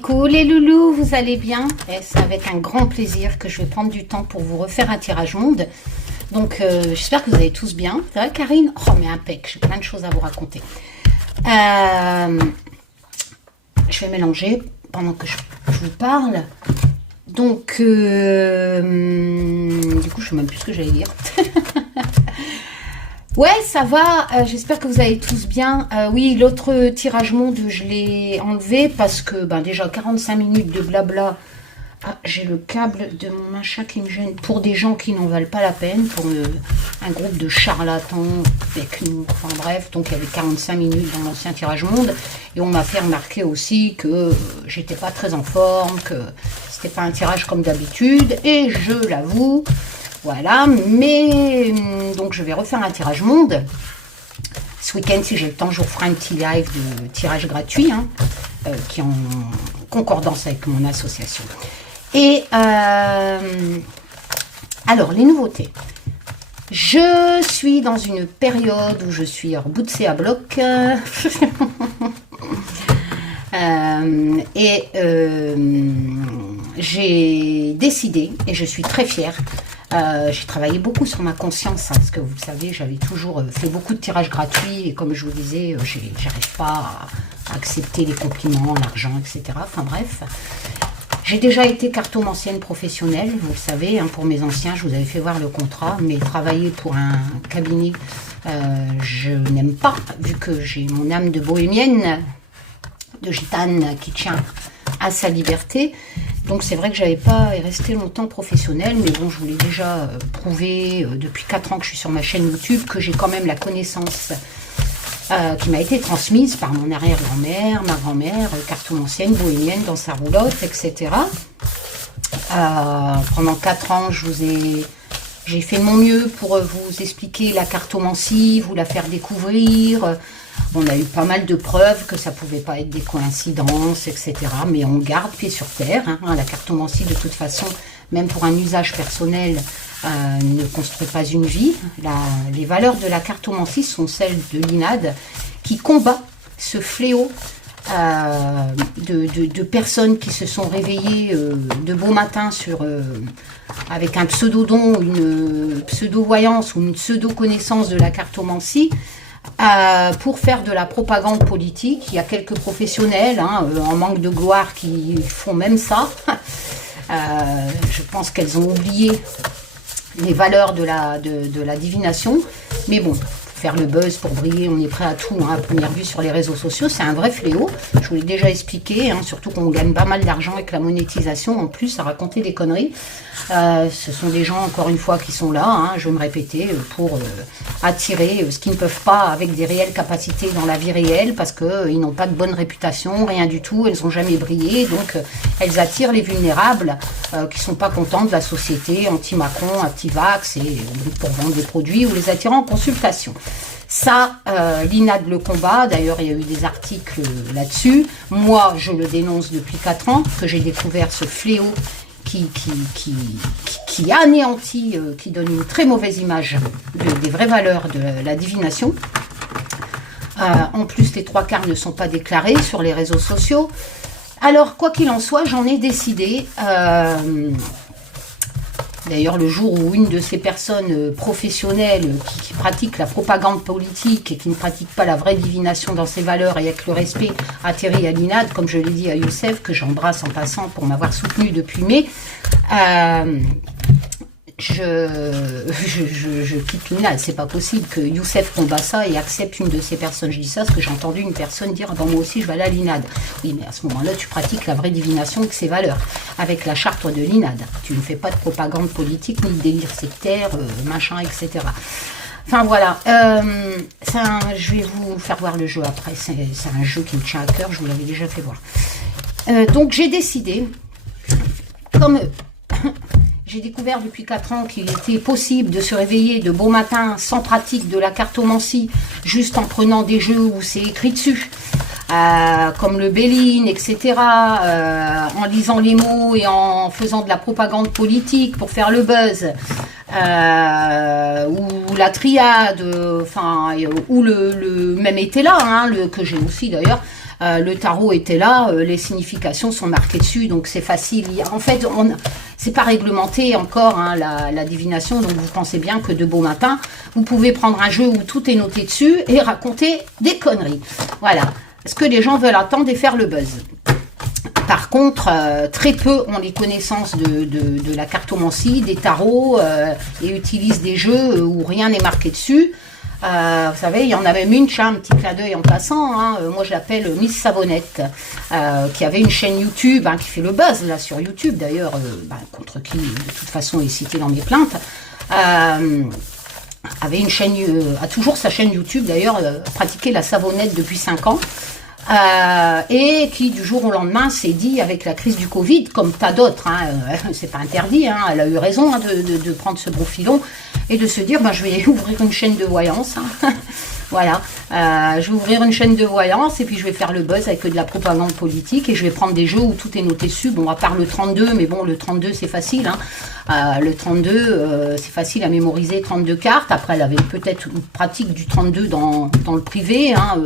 Coucou les loulous, vous allez bien? C'est avec un grand plaisir que je vais prendre du temps pour vous refaire un tirage monde. Donc j'espère que vous allez tous bien. C'est vrai Karine? Oh mais impec, j'ai plein de choses à vous raconter. Je vais mélanger pendant que je vous parle. Donc du coup je sais même plus ce que j'allais dire. Ouais, ça va, j'espère que vous allez tous bien. Oui, l'autre tirage monde, je l'ai enlevé parce que, déjà 45 minutes de blabla. Ah, j'ai le câble de mon machin qui me gêne pour des gens qui n'en valent pas la peine, pour un groupe de charlatans avec nous, enfin bref, donc il y avait 45 minutes dans l'ancien tirage monde, et on m'a fait remarquer aussi que j'étais pas très en forme, que c'était pas un tirage comme d'habitude, et je l'avoue. Voilà, mais donc je vais refaire un tirage monde. Ce week-end, si j'ai le temps, je vous ferai un petit live de tirage gratuit, qui est en concordance avec mon association. Et alors, les nouveautés. Je suis dans une période où je suis rebootsée à bloc. J'ai décidé, et je suis très fière, j'ai travaillé beaucoup sur ma conscience, parce que vous le savez, j'avais toujours fait beaucoup de tirages gratuits, et comme je vous disais, j'arrive pas à accepter les compliments, l'argent, etc. Enfin bref, j'ai déjà été cartomancienne professionnelle, vous le savez, pour mes anciens, je vous avais fait voir le contrat, mais travailler pour un cabinet, je n'aime pas, vu que j'ai mon âme de bohémienne, de gitane qui tient à sa liberté. Donc c'est vrai que j'avais pas resté longtemps professionnelle, mais bon, je vous l'ai déjà prouvé depuis 4 ans que je suis sur ma chaîne YouTube, que j'ai quand même la connaissance qui m'a été transmise par mon arrière-grand-mère, ma grand-mère, cartomancienne, bohémienne, dans sa roulotte, etc. Pendant 4 ans, j'ai fait de mon mieux pour vous expliquer la cartomancie, vous la faire découvrir. On a eu pas mal de preuves que ça pouvait pas être des coïncidences, etc. Mais on garde pied sur terre. La cartomancie, de toute façon, même pour un usage personnel, ne construit pas une vie. Les valeurs de la cartomancie sont celles de l'INAD, qui combat ce fléau de personnes qui se sont réveillées de beau matin avec un pseudo-don, une pseudo-voyance ou une pseudo-connaissance de la cartomancie, pour faire de la propagande politique. Il y a quelques professionnels en manque de gloire qui font même ça. Je pense qu'elles ont oublié les valeurs de la divination, mais bon, faire le buzz pour briller, on est prêt à tout, à première vue sur les réseaux sociaux, c'est un vrai fléau. Je vous l'ai déjà expliqué, surtout qu'on gagne pas mal d'argent avec la monétisation, en plus à raconter des conneries. Ce sont des gens, encore une fois, qui sont là, je vais me répéter, pour attirer ce qu'ils ne peuvent pas avec des réelles capacités dans la vie réelle, parce qu'ils n'ont pas de bonne réputation, rien du tout, elles n'ont jamais brillé, donc elles attirent les vulnérables qui ne sont pas contents de la société, anti-Macron, anti-vax, et pour vendre des produits ou les attirer en consultation. Ça, l'INAD le combat. D'ailleurs, il y a eu des articles là-dessus. Moi, je le dénonce depuis 4 ans, que j'ai découvert ce fléau qui anéantit, qui donne une très mauvaise image des vraies valeurs de la divination. En plus, les 3/4 ne sont pas déclarés sur les réseaux sociaux. Alors, quoi qu'il en soit, j'en ai décidé... D'ailleurs, le jour où une de ces personnes professionnelles qui pratiquent la propagande politique et qui ne pratiquent pas la vraie divination dans ses valeurs et avec le respect atterrit à l'INAD, comme je l'ai dit à Youssef, que j'embrasse en passant pour m'avoir soutenu depuis mai, je quitte l'INAD. C'est pas possible que Youssef combat ça et accepte une de ces personnes. Je dis ça parce que j'ai entendu une personne dire moi aussi je vais aller à l'INAD. Oui, mais à ce moment-là, tu pratiques la vraie divination avec ses valeurs, avec la charte de l'INAD. Tu ne fais pas de propagande politique, ni de délire sectaire, machin, etc. Enfin voilà, je vais vous faire voir le jeu après. C'est un jeu qui me tient à cœur, je vous l'avais déjà fait voir. Donc j'ai décidé, comme... J'ai découvert depuis 4 ans qu'il était possible de se réveiller de beau matin sans pratique de la cartomancie, juste en prenant des jeux où c'est écrit dessus, comme le Béline, etc., en lisant les mots et en faisant de la propagande politique pour faire le buzz, ou la triade, ou le même était là, que j'ai aussi d'ailleurs, le tarot était là, les significations sont marquées dessus, donc c'est facile. En fait, c'est pas réglementé encore, hein, la divination, donc vous pensez bien que de beau matin, vous pouvez prendre un jeu où tout est noté dessus et raconter des conneries. Voilà, ce que les gens veulent attendre et faire le buzz. Par contre, très peu ont les connaissances de la cartomancie, des tarots, et utilisent des jeux où rien n'est marqué dessus. Vous savez, il y en a même une, un petit clin d'œil en passant, hein, moi je l'appelle Miss Savonnette, qui avait une chaîne YouTube, hein, qui fait le buzz là sur YouTube d'ailleurs, contre qui de toute façon est cité dans mes plaintes, avait une chaîne, a toujours sa chaîne YouTube d'ailleurs, pratiquait la savonnette depuis 5 ans, et qui du jour au lendemain s'est dit avec la crise du Covid, comme tas d'autres, hein, c'est pas interdit, hein, elle a eu raison, hein, de prendre ce bon filon et de se dire je vais ouvrir une chaîne de voyance, hein. Voilà, je vais ouvrir une chaîne de voyance et puis je vais faire le buzz avec de la propagande politique et je vais prendre des jeux où tout est noté dessus, bon à part le 32, mais bon le 32 c'est facile, hein. Le 32 c'est facile à mémoriser, 32 cartes, après elle avait peut-être une pratique du 32 dans le privé, hein,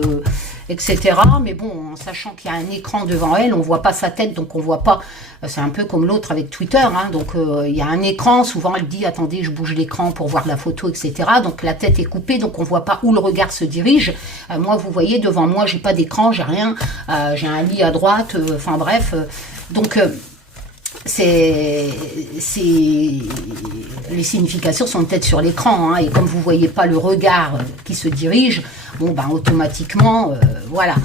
etc. Mais bon, en sachant qu'il y a un écran devant elle, on voit pas sa tête, donc on voit pas, c'est un peu comme l'autre avec Twitter, hein, donc il y a un écran, souvent elle dit, attendez, je bouge l'écran pour voir la photo, etc. Donc la tête est coupée, donc on voit pas où le regard se dirige. Moi, vous voyez, devant moi, j'ai pas d'écran, j'ai rien, j'ai un lit à droite, enfin bref, donc... les significations sont peut-être sur l'écran, hein, et comme vous voyez pas le regard qui se dirige, bon automatiquement, voilà,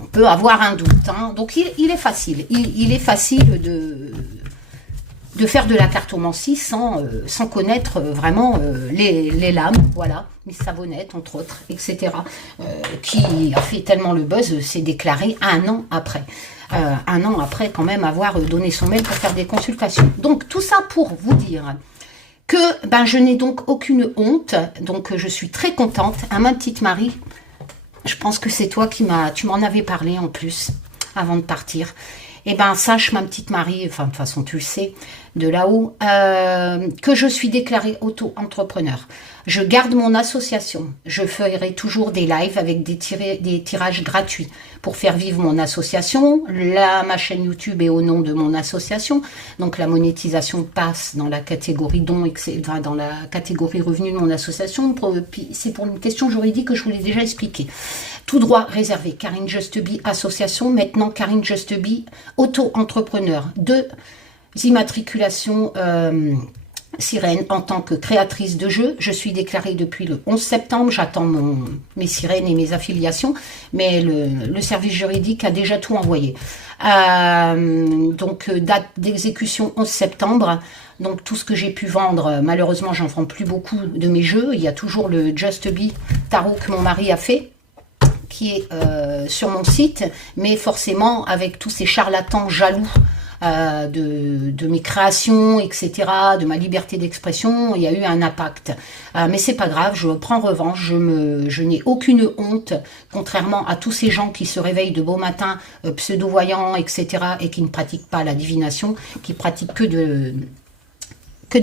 on peut avoir un doute, hein. Donc il est facile, il est facile de faire de la cartomancie sans connaître vraiment les lames, voilà, Miss Savonnette entre autres, etc., qui a fait tellement le buzz, s'est déclaré un an après. Un an après quand même avoir donné son mail pour faire des consultations. Donc tout ça pour vous dire que je n'ai donc aucune honte, donc je suis très contente. Ma petite Marie, je pense que c'est toi tu m'en avais parlé en plus avant de partir. Sache ma petite Marie, enfin de toute façon tu le sais, de là-haut, que je suis déclarée auto-entrepreneur. Je garde mon association. Je ferai toujours des lives avec des tirages gratuits pour faire vivre mon association. Ma chaîne YouTube est au nom de mon association. Donc la monétisation passe dans la catégorie dons, enfin, dans la catégorie revenus de mon association. C'est pour une question juridique que je vous l'ai déjà expliqué. Tout droit réservé. Karine Justeby association. Maintenant Karine Justeby auto-entrepreneur. 2 immatriculations sirène en tant que créatrice de jeux. Je suis déclarée depuis le 11 septembre. J'attends mes sirènes et mes affiliations, mais le service juridique a déjà tout envoyé. Donc, date d'exécution 11 septembre. Donc, tout ce que j'ai pu vendre, malheureusement, j'en vends plus beaucoup de mes jeux. Il y a toujours le Justeby Tarot que mon mari a fait, qui est sur mon site, mais forcément, avec tous ces charlatans jaloux de mes créations, etc., de ma liberté d'expression, il y a eu un impact. Mais c'est pas grave, je prends revanche, je n'ai aucune honte, contrairement à tous ces gens qui se réveillent de beau matin, pseudo-voyants, etc., et qui ne pratiquent pas la divination, qui pratiquent que de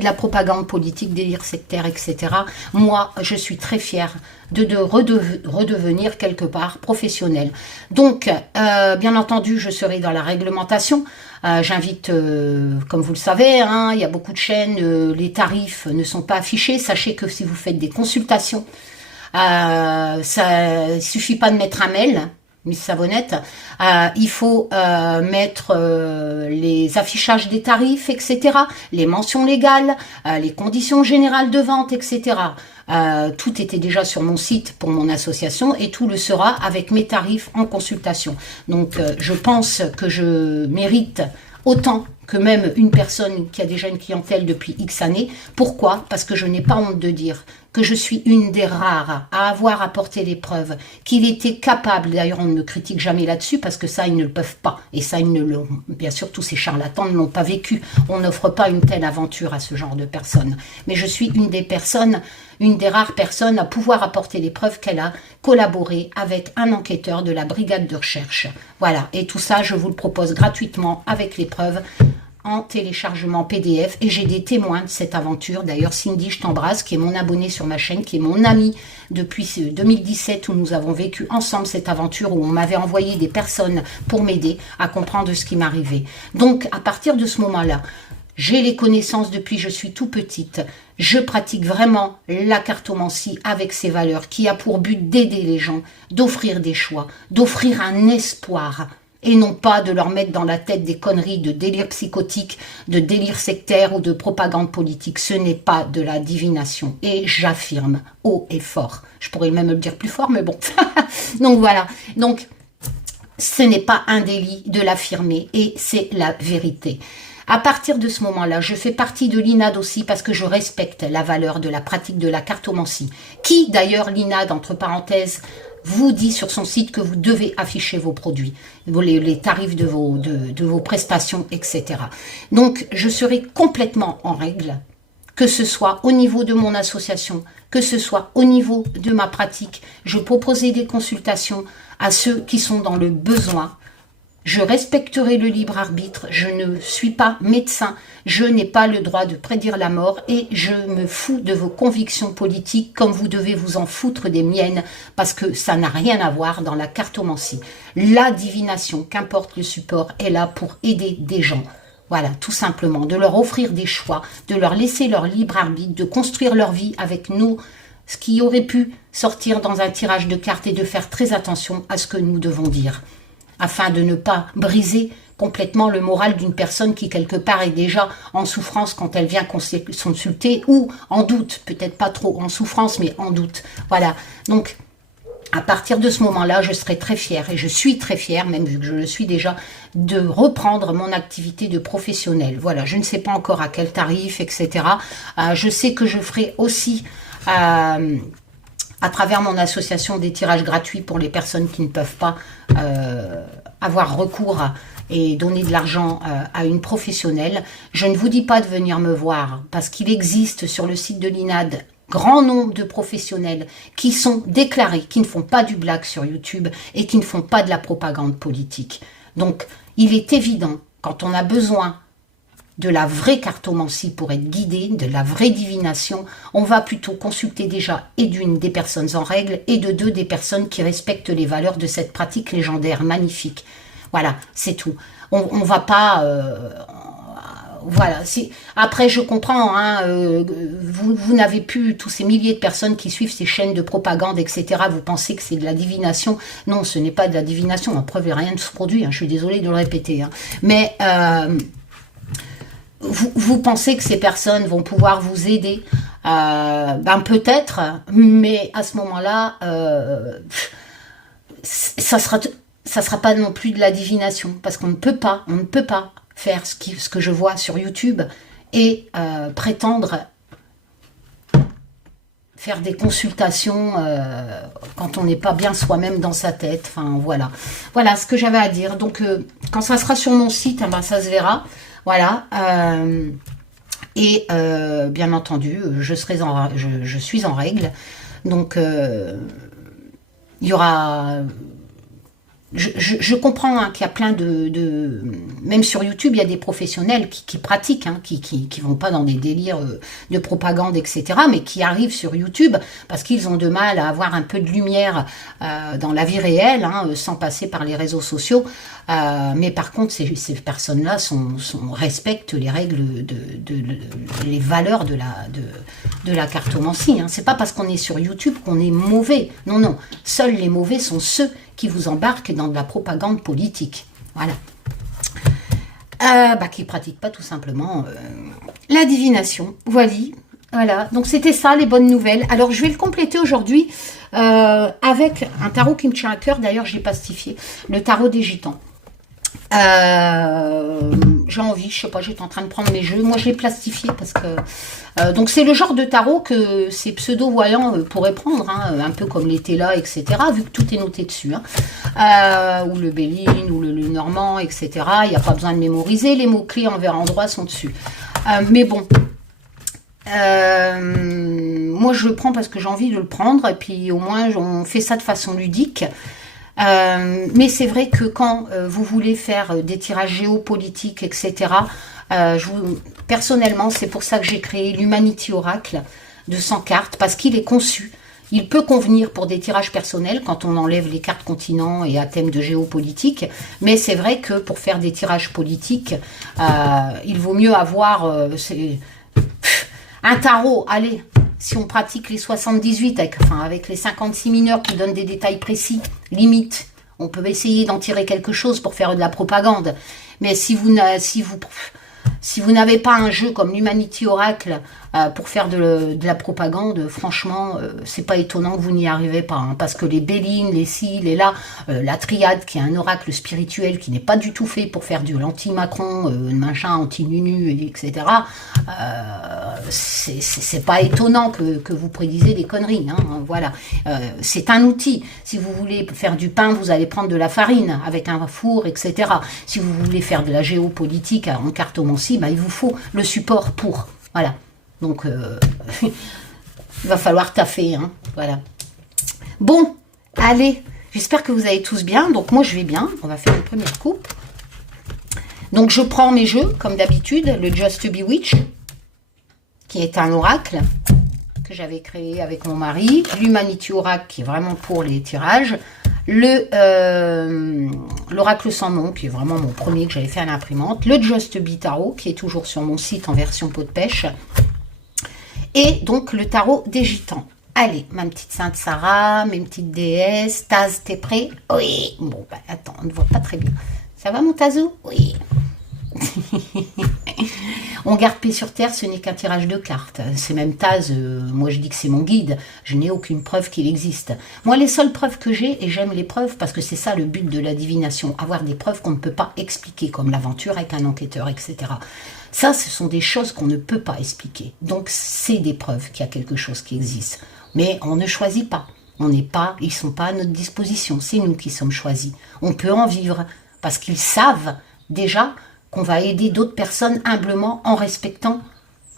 la propagande politique, délire sectaire, etc. Moi, je suis très fière de redevenir quelque part professionnelle. Donc, bien entendu, je serai dans la réglementation. J'invite, comme vous le savez, hein, il y a beaucoup de chaînes, les tarifs ne sont pas affichés. Sachez que si vous faites des consultations, ça ne suffit pas de mettre un mail, Miss Savonnette, il faut mettre les affichages des tarifs, etc., les mentions légales, les conditions générales de vente, etc. Tout était déjà sur mon site pour mon association et tout le sera avec mes tarifs en consultation. Donc je pense que je mérite autant que même une personne qui a déjà une clientèle depuis X années. Pourquoi? Parce que je n'ai pas honte de dire que je suis une des rares à avoir apporté les preuves, qu'il était capable, d'ailleurs on ne me critique jamais là-dessus parce que ça ils ne le peuvent pas, et ça ils ne l'ont, bien sûr tous ces charlatans ne l'ont pas vécu, on n'offre pas une telle aventure à ce genre de personnes, mais je suis une des rares personnes à pouvoir apporter les preuves qu'elle a collaboré avec un enquêteur de la brigade de recherche. Voilà, et tout ça je vous le propose gratuitement avec les preuves, en téléchargement PDF et j'ai des témoins de cette aventure. D'ailleurs, Cindy, je t'embrasse, qui est mon abonné sur ma chaîne, qui est mon amie depuis 2017 où nous avons vécu ensemble cette aventure, où on m'avait envoyé des personnes pour m'aider à comprendre ce qui m'arrivait. Donc, à partir de ce moment-là, j'ai les connaissances depuis que je suis tout petite. Je pratique vraiment la cartomancie avec ses valeurs qui a pour but d'aider les gens, d'offrir des choix, d'offrir un espoir et non pas de leur mettre dans la tête des conneries de délire psychotique, de délire sectaire ou de propagande politique. Ce n'est pas de la divination et j'affirme haut et fort. Je pourrais même le dire plus fort, mais bon. Donc voilà. Donc, ce n'est pas un délit de l'affirmer et c'est la vérité. À partir de ce moment-là, je fais partie de l'INAD aussi parce que je respecte la valeur de la pratique de la cartomancie. Qui, d'ailleurs, l'INAD, entre parenthèses, vous dit sur son site que vous devez afficher vos produits, les tarifs de vos prestations, etc. Donc, je serai complètement en règle, que ce soit au niveau de mon association, que ce soit au niveau de ma pratique. Je proposerai des consultations à ceux qui sont dans le besoin. Je respecterai le libre arbitre, je ne suis pas médecin, je n'ai pas le droit de prédire la mort et je me fous de vos convictions politiques comme vous devez vous en foutre des miennes parce que ça n'a rien à voir dans la cartomancie. La divination, qu'importe le support, est là pour aider des gens. Voilà, tout simplement, de leur offrir des choix, de leur laisser leur libre arbitre, de construire leur vie avec nous, ce qui aurait pu sortir dans un tirage de cartes et de faire très attention à ce que nous devons dire, afin de ne pas briser complètement le moral d'une personne qui quelque part est déjà en souffrance quand elle vient consulter, ou en doute, peut-être pas trop en souffrance, mais en doute. Voilà, donc à partir de ce moment-là, je serai très fière, et je suis très fière, même vu que je le suis déjà, de reprendre mon activité de professionnelle. Voilà, je ne sais pas encore à quel tarif, etc. Je sais que je ferai aussi à travers mon association des tirages gratuits pour les personnes qui ne peuvent pas avoir recours et donner de l'argent à une professionnelle. Je ne vous dis pas de venir me voir parce qu'il existe sur le site de l'INAD grand nombre de professionnels qui sont déclarés, qui ne font pas du blague sur YouTube et qui ne font pas de la propagande politique. Donc, il est évident, quand on a besoin de la vraie cartomancie pour être guidé, de la vraie divination, on va plutôt consulter déjà et d'une des personnes en règle et de deux des personnes qui respectent les valeurs de cette pratique légendaire, magnifique. Voilà, c'est tout. On va pas... voilà. Après, je comprends, hein, vous n'avez plus tous ces milliers de personnes qui suivent ces chaînes de propagande, etc. Vous pensez que c'est de la divination. Non, ce n'est pas de la divination. En preuve, rien ne se produit. Hein. Je suis désolée de le répéter. Hein. Mais... Vous pensez que ces personnes vont pouvoir vous aider, ben peut-être, mais à ce moment-là, ça sera pas non plus de la divination, parce qu'on ne peut pas faire ce que je vois sur YouTube et prétendre faire des consultations quand on n'est pas bien soi-même dans sa tête. Enfin voilà, voilà ce que j'avais à dire. Donc quand ça sera sur mon site, ben, ça se verra. Voilà, et bien entendu, je suis en règle, donc il y aura... Je comprends hein, qu'il y a plein même sur YouTube, il y a des professionnels qui pratiquent, hein, qui vont pas dans des délires de propagande, etc., mais qui arrivent sur YouTube parce qu'ils ont de mal à avoir un peu de lumière dans la vie réelle, hein, sans passer par les réseaux sociaux. Mais par contre, ces personnes-là respectent les règles, les valeurs de la cartomancie. Hein. C'est pas parce qu'on est sur YouTube qu'on est mauvais. Non, non. Seuls les mauvais sont ceux qui vous embarquent dans de la propagande politique. Voilà. Qui ne pratiquent pas tout simplement la divination. Voilà. Donc c'était ça, les bonnes nouvelles. Alors je vais le compléter aujourd'hui avec un tarot qui me tient à cœur. D'ailleurs, je l'ai plastifié. Le tarot des gitans. J'ai envie, je sais pas, j'étais en train de prendre mes jeux. Moi, je l'ai plastifié parce que... donc, c'est le genre de tarot que ces pseudo-voyants pourraient prendre, hein, un peu comme les Télas, etc., vu que tout est noté dessus. Hein. Ou le Béline, ou le Normand, etc. Il n'y a pas besoin de mémoriser. Les mots-clés envers endroit sont dessus. Mais bon... moi, je le prends parce que j'ai envie de le prendre. Et puis, au moins, on fait ça de façon ludique. Mais c'est vrai que quand vous voulez faire des tirages géopolitiques, etc., Personnellement, c'est pour ça que j'ai créé l'Humanity Oracle de 100 cartes, parce qu'il est conçu. Il peut convenir pour des tirages personnels quand on enlève les cartes continents et à thème de géopolitique, mais c'est vrai que pour faire des tirages politiques, il vaut mieux avoir un tarot. Allez, si on pratique les 78 avec les 56 mineurs qui donnent des détails précis, limite, on peut essayer d'en tirer quelque chose pour faire de la propagande. Mais si vous n'avez pas un jeu comme l'Humanity Oracle pour faire de la propagande, franchement, c'est pas étonnant que vous n'y arrivez pas. Hein, parce que les Béline, les ci, les là, la triade, qui est un oracle spirituel qui n'est pas du tout fait pour faire de l'anti-Macron, machin, anti-Nunu, etc. C'est pas étonnant que vous prédisez des conneries. Hein, voilà. C'est un outil. Si vous voulez faire du pain, vous allez prendre de la farine avec un four, etc. Si vous voulez faire de la géopolitique en cartomancie, il vous faut le support pour. Voilà. Donc, il va falloir taffer, hein, voilà. Bon, allez, j'espère que vous allez tous bien. Donc, moi, je vais bien. On va faire une première coupe. Donc, je prends mes jeux, comme d'habitude, le Just Bewitch, qui est un oracle que j'avais créé avec mon mari. L'Humanity Oracle, qui est vraiment pour les tirages. L'oracle sans nom, qui est vraiment mon premier que j'avais fait à l'imprimante. Le Just Be Tarot, qui est toujours sur mon site en version pot de pêche. Et donc, le tarot des gitans. Allez, ma petite Sainte Sarah, mes petites déesses. Taz, t'es prêt? Oui. Bon, attends, on ne voit pas très bien. Ça va, mon Tazou? Oui. On garde paix sur terre, ce n'est qu'un tirage de cartes. C'est même Taz, moi je dis que c'est mon guide. Je n'ai aucune preuve qu'il existe. Moi, les seules preuves que j'ai, et j'aime les preuves parce que c'est ça le but de la divination, avoir des preuves qu'on ne peut pas expliquer, comme l'aventure avec un enquêteur, etc. Ça, ce sont des choses qu'on ne peut pas expliquer. Donc, c'est des preuves qu'il y a quelque chose qui existe. Mais on ne choisit pas. Ils ne sont pas à notre disposition. C'est nous qui sommes choisis. On peut en vivre parce qu'ils savent déjà qu'on va aider d'autres personnes humblement en respectant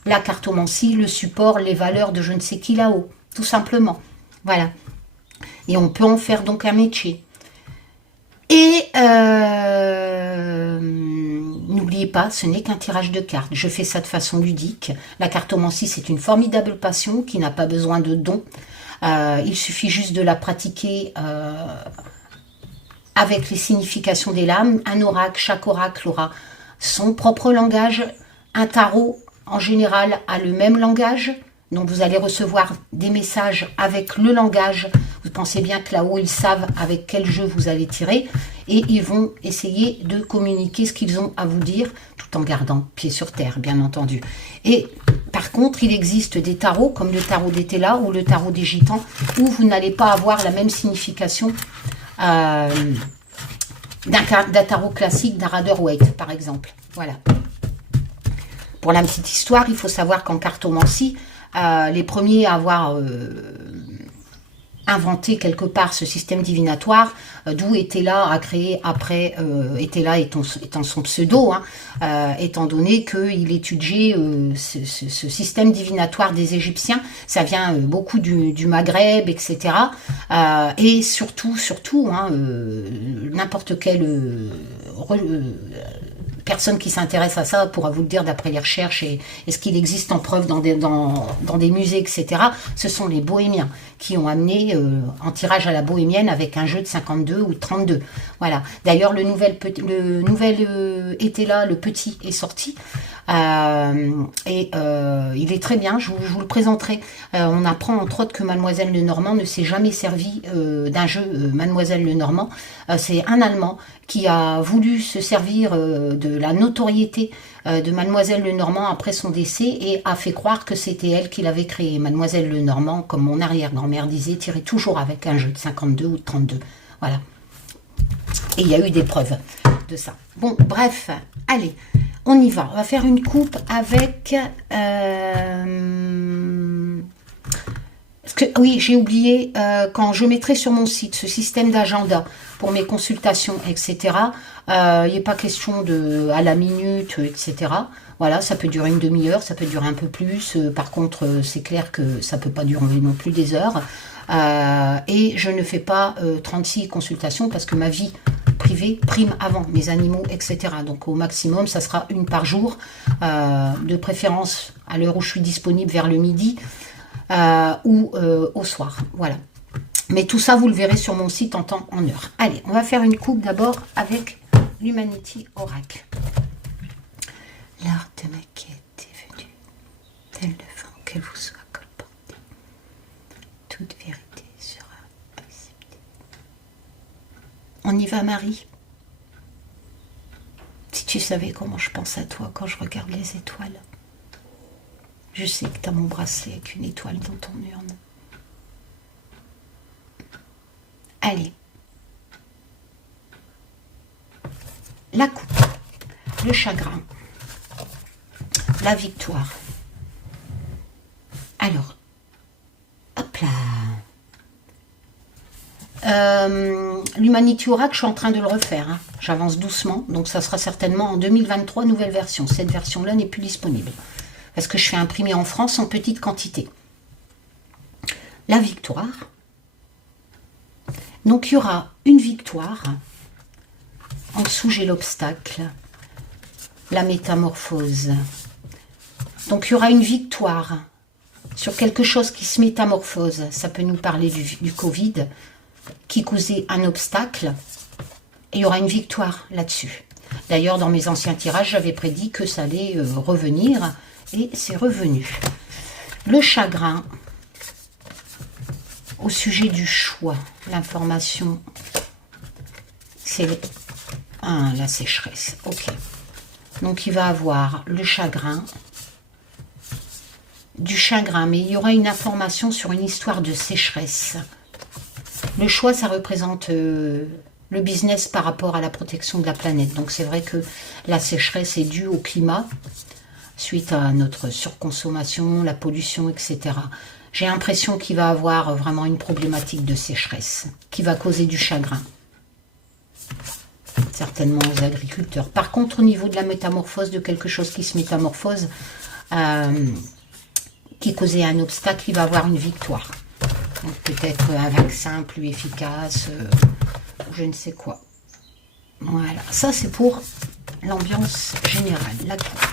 la cartomancie, le support, les valeurs de je ne sais qui là-haut. Tout simplement. Voilà. Et on peut en faire donc un métier. Et n'oubliez pas, ce n'est qu'un tirage de cartes. Je fais ça de façon ludique. La cartomancie, c'est une formidable passion qui n'a pas besoin de dons. Il suffit juste de la pratiquer avec les significations des lames. Un oracle, chaque oracle aura son propre langage. Un tarot, en général, a le même langage. Donc, vous allez recevoir des messages avec le langage. Vous pensez bien que là-haut, ils savent avec quel jeu vous allez tirer. Et ils vont essayer de communiquer ce qu'ils ont à vous dire, tout en gardant pied sur terre, bien entendu. Et par contre, il existe des tarots, comme le tarot des Télas ou le tarot des Gitans, où vous n'allez pas avoir la même signification d'un tarot classique, d'un Rider-Waite, par exemple. Voilà. Pour la petite histoire, il faut savoir qu'en cartomancie, les premiers à avoir inventé quelque part ce système divinatoire, d'où Etela a créé après, Etela étant son pseudo, étant donné qu'il étudiait ce système divinatoire des Égyptiens, ça vient beaucoup du Maghreb, etc. Et surtout, n'importe quelle personne qui s'intéresse à ça pourra vous le dire d'après les recherches et ce qu'il existe en preuve dans des musées, etc. Ce sont les bohémiens qui ont amené en tirage à la bohémienne avec un jeu de 52 ou 32. Voilà. D'ailleurs, le nouvel Etela, le petit, est sorti. Il est très bien, je vous le présenterai. On apprend entre autres que Mademoiselle Lenormand ne s'est jamais servi d'un jeu Mademoiselle Lenormand. C'est un Allemand qui a voulu se servir de la notoriété de Mademoiselle Lenormand après son décès et a fait croire que c'était elle qui l'avait créé. Mademoiselle Lenormand, comme mon arrière-grand-mère disait, tirait toujours avec un jeu de 52 ou de 32. Voilà. Et il y a eu des preuves de ça. Bon, bref, allez, on y va. On va faire une coupe avec... oui, j'ai oublié, quand je mettrai sur mon site ce système d'agenda pour mes consultations, etc., il n'est pas question à la minute, etc. Voilà, ça peut durer une demi-heure, ça peut durer un peu plus. Par contre, c'est clair que ça ne peut pas durer non plus des heures. Et je ne fais pas 36 consultations parce que ma vie privée prime avant, mes animaux, etc. Donc au maximum, ça sera une par jour, de préférence à l'heure où je suis disponible vers le midi ou au soir. Voilà. Mais tout ça, vous le verrez sur mon site en temps, en heure. Allez, on va faire une coupe d'abord avec l'Humanity Oracle. L'art de ma quête est venu, tel le vent qu'elle vous soit colportée. Toute vérité sera acceptée. On y va, Marie? Si tu savais comment je pense à toi quand je regarde les étoiles. Je sais que tu as mon bracelet avec une étoile dans ton urne. Allez. La coupe, le chagrin, la victoire. Alors, hop là. L'Humanity Oracle, je suis en train de le refaire. Hein. J'avance doucement, donc ça sera certainement en 2023, nouvelle version. Cette version-là n'est plus disponible. Parce que je fais imprimer en France en petite quantité. La victoire. Donc, il y aura une victoire. En dessous, j'ai l'obstacle, la métamorphose. Donc, il y aura une victoire sur quelque chose qui se métamorphose. Ça peut nous parler du Covid, qui causait un obstacle. Et il y aura une victoire là-dessus. D'ailleurs, dans mes anciens tirages, j'avais prédit que ça allait revenir. Et c'est revenu. Le chagrin, au sujet du choix, l'information, c'est... Ah, la sécheresse, ok. Donc, il va avoir le chagrin, du chagrin, mais il y aura une information sur une histoire de sécheresse. Le choix, ça représente le business par rapport à la protection de la planète. Donc, c'est vrai que la sécheresse est due au climat, suite à notre surconsommation, la pollution, etc. J'ai l'impression qu'il va avoir vraiment une problématique de sécheresse, qui va causer du chagrin. Certainement aux agriculteurs. Par contre, au niveau de la métamorphose, de quelque chose qui se métamorphose, qui causait un obstacle, il va avoir une victoire. Donc peut-être un vaccin plus efficace, ou je ne sais quoi. Voilà, ça c'est pour l'ambiance générale, la coupe.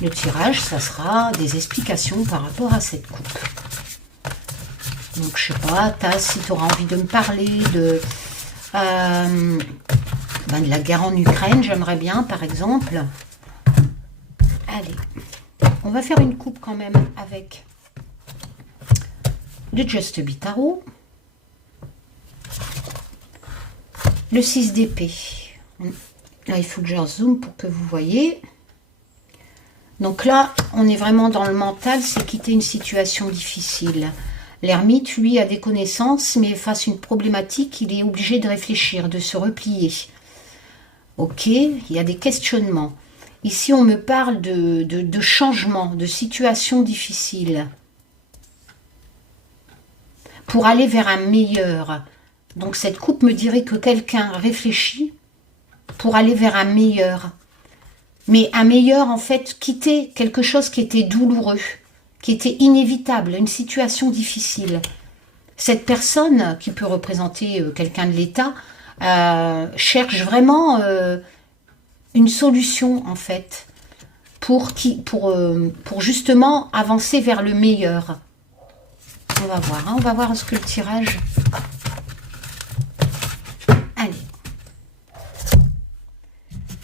Le tirage, ça sera des explications par rapport à cette coupe. Donc je sais pas, Taz, si tu auras envie de me parler de la guerre en Ukraine, j'aimerais bien, par exemple. Allez, on va faire une coupe quand même avec le Just Be Tarot, le 6 d'épée. Là, il faut que je zoome pour que vous voyez. Donc là, on est vraiment dans le mental, c'est quitter une situation difficile. L'ermite, lui, a des connaissances, mais face à une problématique, il est obligé de réfléchir, de se replier. Ok, il y a des questionnements. Ici, on me parle de changement, de situation difficile. Pour aller vers un meilleur. Donc, cette coupe me dirait que quelqu'un réfléchit pour aller vers un meilleur. Mais un meilleur, en fait, quitter quelque chose qui était douloureux, qui était inévitable, une situation difficile. Cette personne, qui peut représenter quelqu'un de l'État, cherche vraiment une solution, en fait, pour justement avancer vers le meilleur. On va voir, hein, on va voir ce que le tirage... Allez.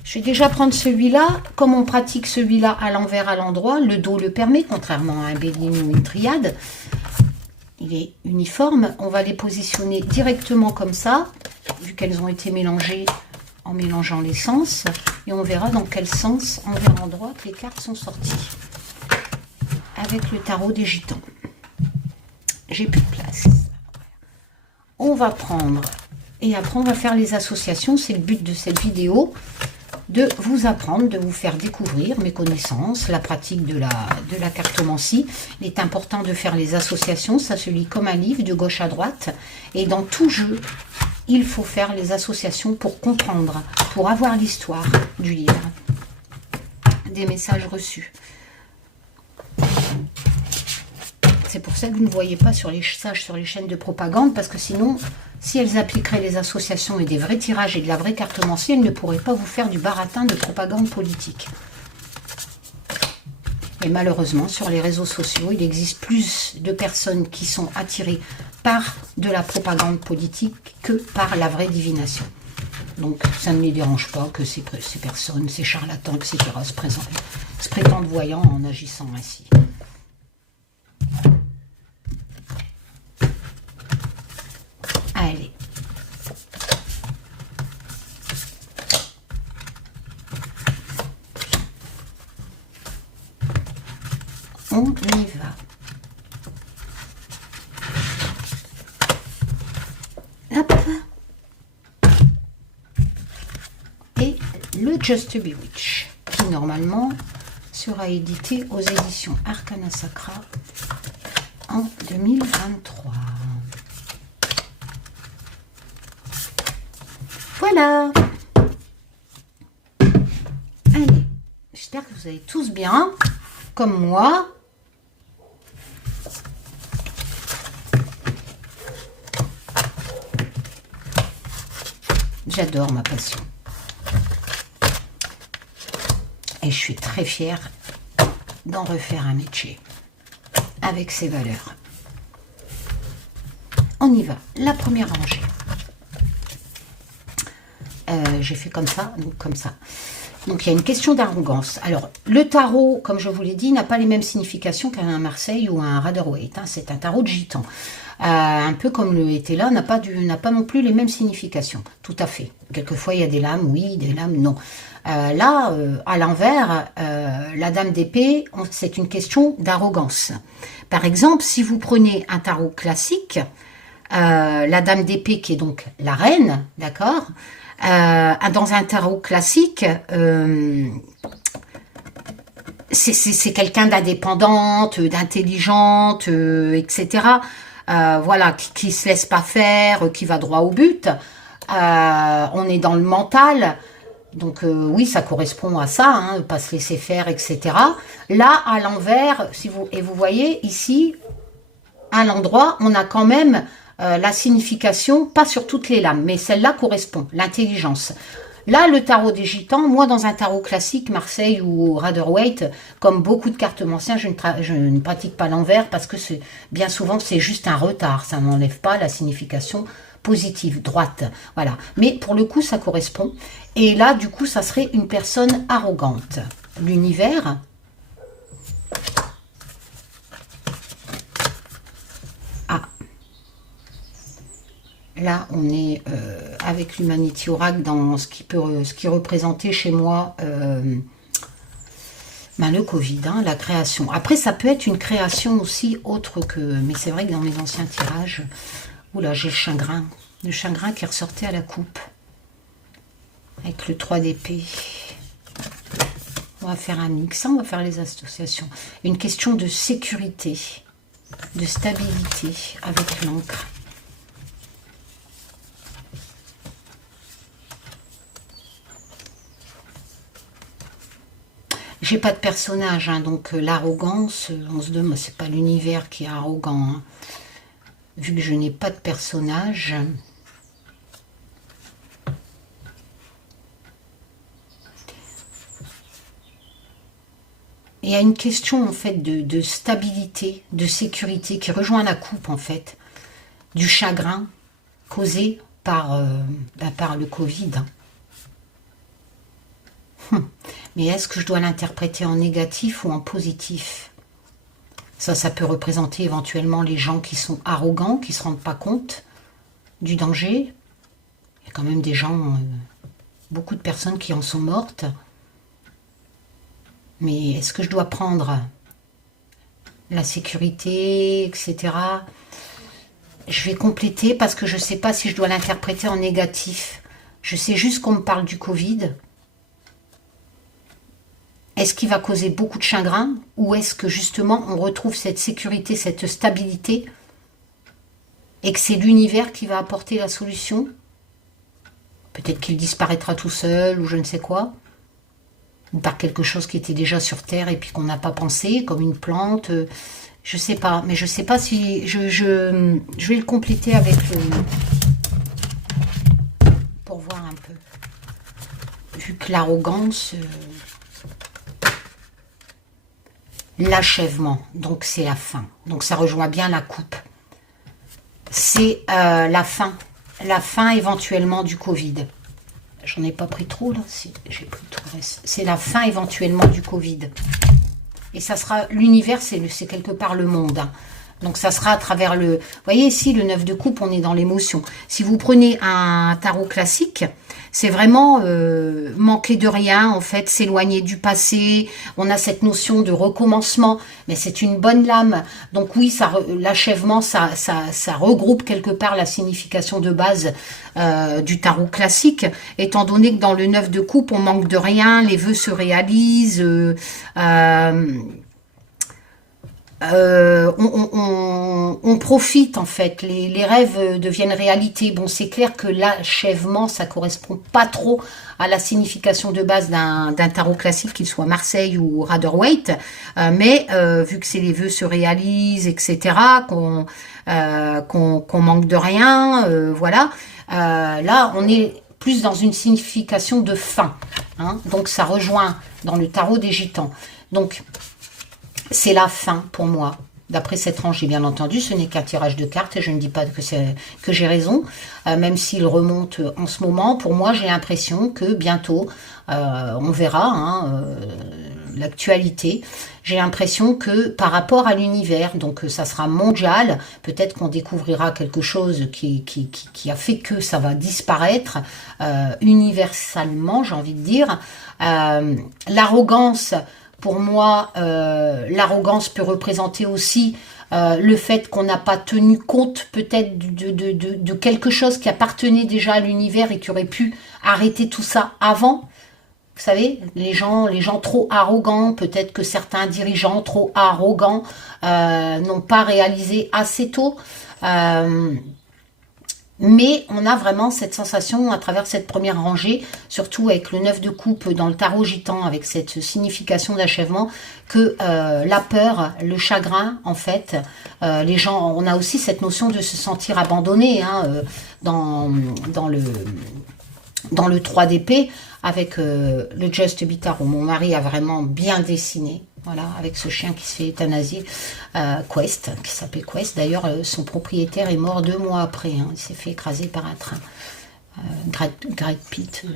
Je vais déjà prendre celui-là. Comme on pratique celui-là à l'envers, à l'endroit, le dos le permet, contrairement à un bélier ou une triade. Il est uniforme. On va les positionner directement comme ça, vu qu'elles ont été mélangées en mélangeant les sens. Et on verra dans quel sens, envers, endroit, que les cartes sont sorties. Avec le tarot des gitans. J'ai plus de place. On va prendre, et après on va faire les associations. C'est le but de cette vidéo, de vous apprendre, de vous faire découvrir mes connaissances, la pratique de la cartomancie. Il est important de faire les associations, ça se lit comme un livre, de gauche à droite. Et dans tout jeu, il faut faire les associations pour comprendre, pour avoir l'histoire du livre, des messages reçus. C'est pour ça que vous ne voyez pas sur les chaînes de propagande, parce que sinon, si elles appliqueraient les associations et des vrais tirages et de la vraie cartomancie, elles ne pourraient pas vous faire du baratin de propagande politique. Et malheureusement, sur les réseaux sociaux, il existe plus de personnes qui sont attirées par de la propagande politique que par la vraie divination. Donc, ça ne les dérange pas que ces personnes, ces charlatans, etc., se prétendent voyants en agissant ainsi. Allez. On y va. Hop. Et le Just Bewitch, qui normalement sera édité aux éditions Arcana Sacra en 2023. Voilà. Allez, j'espère que vous allez tous bien, comme moi. J'adore ma passion. Et je suis très fière d'en refaire un métier avec ses valeurs. On y va. La première rangée. J'ai fait comme ça, donc comme ça. Donc il y a une question d'arrogance. Alors le tarot, comme je vous l'ai dit, n'a pas les mêmes significations qu'un Marseille ou un Rider-Waite. Hein. C'est un tarot de gitan. Un peu comme le Hétéla n'a pas non plus les mêmes significations. Tout à fait. Quelquefois il y a des lames, oui, des lames, non. Là, à l'envers, la dame d'épée, c'est une question d'arrogance. Par exemple, si vous prenez un tarot classique, la dame d'épée qui est donc la reine, d'accord, dans un tarot classique, c'est quelqu'un d'indépendante, d'intelligente, etc. Voilà, qui se laisse pas faire, qui va droit au but. On est dans le mental. Donc oui, ça correspond à ça, hein, pas se laisser faire, etc. Là, à l'envers, et vous voyez ici, à l'endroit, on a quand même la signification, pas sur toutes les lames, mais celle-là correspond, l'intelligence. Là, le tarot des gitans, moi, dans un tarot classique, Marseille ou Rider-Waite, comme beaucoup de cartomanciens, je ne pratique pas l'envers parce que bien souvent, c'est juste un retard. Ça n'enlève pas la signification positive, droite. Voilà. Mais pour le coup, ça correspond. Et là, du coup, ça serait une personne arrogante. L'univers... Là, on est avec l'Humanity Oracle dans ce qui représentait chez moi le Covid, hein, la création. Après, ça peut être une création aussi autre que... Mais c'est vrai que dans mes anciens tirages, oula, j'ai le chagrin. Le chagrin qui ressortait à la coupe. Avec le 3 d'épée. On va faire un mix, hein, on va faire les associations. Une question de sécurité, de stabilité avec l'encre. J'ai pas de personnage, hein, donc l'arrogance, on se demande, c'est pas l'univers qui est arrogant. Hein. Vu que je n'ai pas de personnage. Il y a une question en fait de stabilité, de sécurité qui rejoint la coupe en fait. Du chagrin causé par le Covid. Mais est-ce que je dois l'interpréter en négatif ou en positif? Ça peut représenter éventuellement les gens qui sont arrogants, qui ne se rendent pas compte du danger. Il y a quand même des gens, beaucoup de personnes qui en sont mortes. Mais est-ce que je dois prendre la sécurité, etc. Je vais compléter parce que je ne sais pas si je dois l'interpréter en négatif. Je sais juste qu'on me parle du Covid. Est-ce qu'il va causer beaucoup de chagrin ou est-ce que justement on retrouve cette sécurité, cette stabilité et que c'est l'univers qui va apporter la solution? Peut-être qu'il disparaîtra tout seul ou je ne sais quoi. Ou par quelque chose qui était déjà sur Terre et puis qu'on n'a pas pensé, comme une plante, Je sais pas, mais je sais pas si... Je vais le compléter avec le... Pour voir un peu. Vu que l'arrogance... l'achèvement, donc c'est la fin. Donc ça rejoint bien la coupe. C'est la fin éventuellement du Covid. J'en ai pas pris trop là, si j'ai pris tout le reste. C'est la fin éventuellement du Covid. Et ça sera, l'univers, c'est quelque part le monde. Hein. Donc ça sera à travers le... Vous voyez ici, le 9 de coupe, on est dans l'émotion. Si vous prenez un tarot classique, c'est vraiment manquer de rien, en fait, s'éloigner du passé. On a cette notion de recommencement, mais c'est une bonne lame. Donc oui, l'achèvement, ça regroupe quelque part la signification de base du tarot classique, étant donné que dans le 9 de coupe, on manque de rien, les vœux se réalisent, on profite en fait, les rêves deviennent réalité. Bon, c'est clair que l'achèvement, ça correspond pas trop à la signification de base d'un tarot classique, qu'il soit Marseille ou Rider-Waite, mais vu que c'est les vœux se réalisent, etc., qu'on manque de rien, voilà, là on est plus dans une signification de fin, hein, donc ça rejoint dans le tarot des gitans. Donc c'est la fin pour moi. D'après cette rangée, bien entendu, ce n'est qu'un tirage de cartes et je ne dis pas que j'ai raison, même s'il remonte en ce moment. Pour moi, j'ai l'impression que bientôt, on verra hein, l'actualité. J'ai l'impression que par rapport à l'univers, donc ça sera mondial, peut-être qu'on découvrira quelque chose qui a fait que ça va disparaître universellement, j'ai envie de dire. L'arrogance... Pour moi, l'arrogance peut représenter aussi le fait qu'on n'a pas tenu compte peut-être de quelque chose qui appartenait déjà à l'univers et qui aurait pu arrêter tout ça avant. Vous savez, les gens trop arrogants, peut-être que certains dirigeants trop arrogants n'ont pas réalisé assez tôt. Mais on a vraiment cette sensation à travers cette première rangée, surtout avec le 9 de coupe dans le tarot gitan, avec cette signification d'achèvement, que la peur, le chagrin, en fait, les gens, on a aussi cette notion de se sentir abandonné hein, dans le 3 d'épée, avec le Just Be Tarot. Mon mari a vraiment bien dessiné. Voilà, avec ce chien qui se fait euthanasier, Quest, qui s'appelle Quest. D'ailleurs, son propriétaire est mort 2 mois après. Hein, il s'est fait écraser par un train. Great Pitt.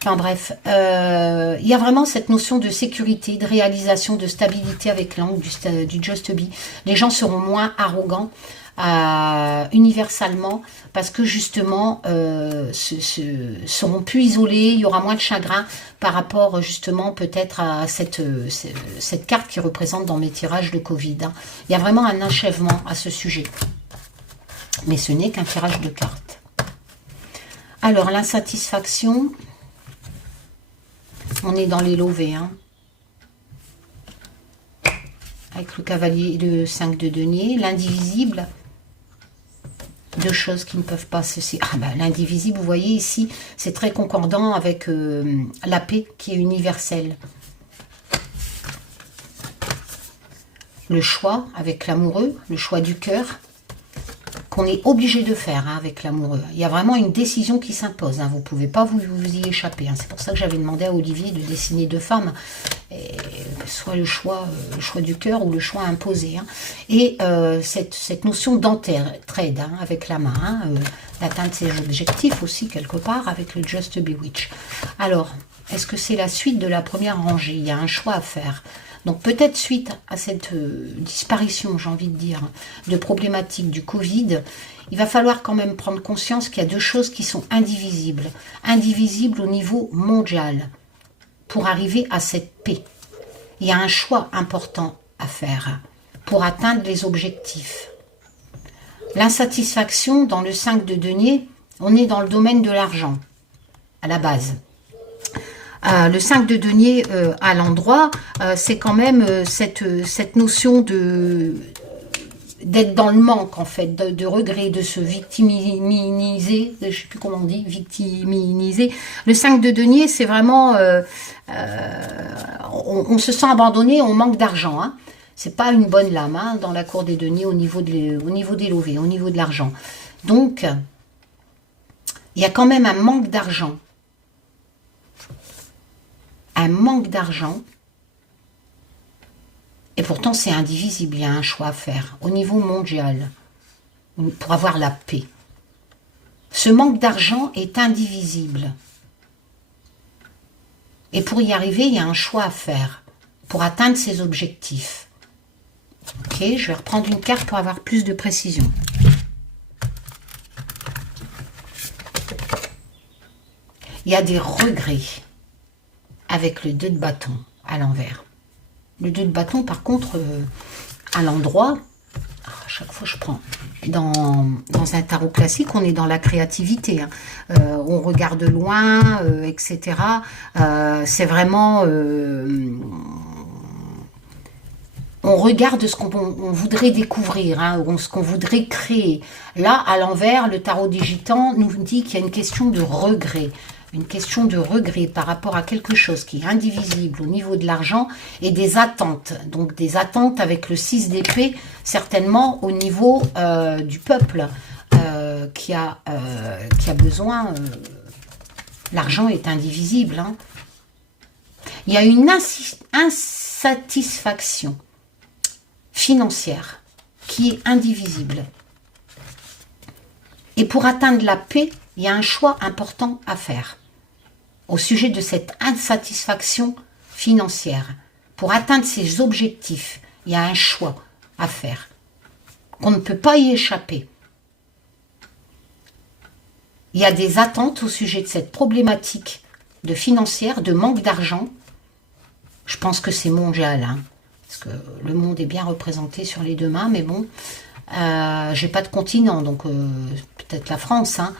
Enfin bref, il y a vraiment cette notion de sécurité, de réalisation, de stabilité avec l'angle du Just Be. Les gens seront moins arrogants. Universellement parce que justement seront plus isolés, il y aura moins de chagrin par rapport justement peut-être à cette carte qui représente dans mes tirages de Covid. Hein. Il y a vraiment un achèvement à ce sujet. Mais ce n'est qu'un tirage de cartes. Alors l'insatisfaction, on est dans les lovés, hein. Avec le cavalier de 5 de denier, l'indivisible. 2 choses qui ne peuvent pas se... Ah ben, l'indivisible, vous voyez ici, c'est très concordant avec la paix qui est universelle. Le choix avec l'amoureux, le choix du cœur, qu'on est obligé de faire hein, avec l'amoureux. Il y a vraiment une décision qui s'impose. Hein. Vous ne pouvez pas vous y échapper. Hein. C'est pour ça que j'avais demandé à Olivier de dessiner 2 femmes. Et, soit le choix du cœur ou le choix imposé. Hein. Et cette notion d'entraide hein, avec la main. Hein, d'atteindre ses objectifs aussi quelque part avec le Just Bewitch. Alors, est-ce que c'est la suite de la première rangée? Il y a un choix à faire. Donc peut-être suite à cette disparition, j'ai envie de dire, de problématiques du Covid, il va falloir quand même prendre conscience qu'il y a 2 choses qui sont indivisibles. Indivisibles au niveau mondial, pour arriver à cette paix. Il y a un choix important à faire pour atteindre les objectifs. L'insatisfaction, dans le 5 de denier, on est dans le domaine de l'argent, à la base. Le 5 de denier à l'endroit, c'est quand même cette notion d'être dans le manque, en fait, de regret, de se victimiser, je ne sais plus comment on dit, victimiser. Le 5 de denier, c'est vraiment, on se sent abandonné, on manque d'argent, hein. C'est pas une bonne lame hein, dans la cour des deniers au niveau des lovés, au niveau de l'argent. Donc, il y a quand même un manque d'argent. Un manque d'argent. Et pourtant, c'est indivisible. Il y a un choix à faire au niveau mondial pour avoir la paix. Ce manque d'argent est indivisible. Et pour y arriver, il y a un choix à faire pour atteindre ses objectifs. Ok, je vais reprendre une carte pour avoir plus de précision. Il y a des regrets avec le 2 de bâton à l'envers. Le 2 de bâton, par contre, à l'endroit, à chaque fois je prends, dans un tarot classique, on est dans la créativité. Hein. On regarde loin, etc. C'est vraiment... on regarde ce qu'on voudrait découvrir, hein, ce qu'on voudrait créer. Là, à l'envers, le tarot des gitans nous dit qu'il y a une question de regret. Une question de regret par rapport à quelque chose qui est indivisible au niveau de l'argent et des attentes. Donc des attentes avec le 6 d'épée, certainement au niveau du peuple qui a besoin. L'argent est indivisible. Hein. Il y a une insatisfaction financière qui est indivisible. Et pour atteindre la paix, il y a un choix important à faire au sujet de cette insatisfaction financière. Pour atteindre ses objectifs, il y a un choix à faire. On ne peut pas y échapper. Il y a des attentes au sujet de cette problématique de financière, de manque d'argent. Je pense que c'est mondial, hein, parce que le monde est bien représenté sur les deux mains, mais bon, j'ai pas de continent, donc peut-être la France, hein.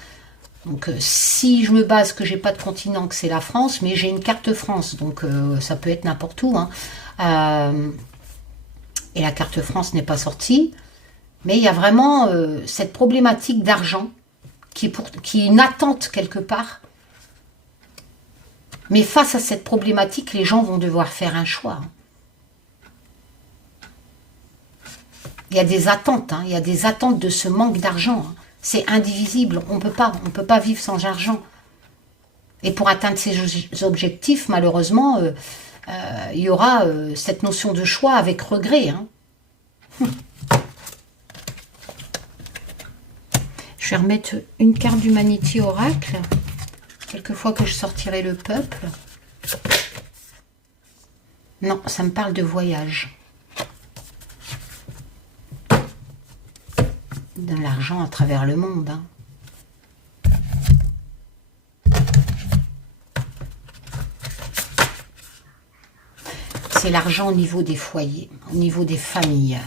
Donc si je me base que j'ai pas de continent, que c'est la France, mais j'ai une carte France, donc ça peut être n'importe où. Hein. Et la carte France n'est pas sortie, mais il y a vraiment cette problématique d'argent qui est une attente quelque part. Mais face à cette problématique, les gens vont devoir faire un choix. Il y a des attentes, hein, il y a des attentes de ce manque d'argent. Hein. C'est indivisible, on peut pas vivre sans argent. Et pour atteindre ces objectifs, malheureusement, il y aura cette notion de choix avec regret. Hein. Je vais remettre une carte d'humanité oracle. Quelquefois que je sortirai le peuple. Non, ça me parle de voyage. De l'argent à travers le monde. Hein. C'est l'argent au niveau des foyers, au niveau des familles.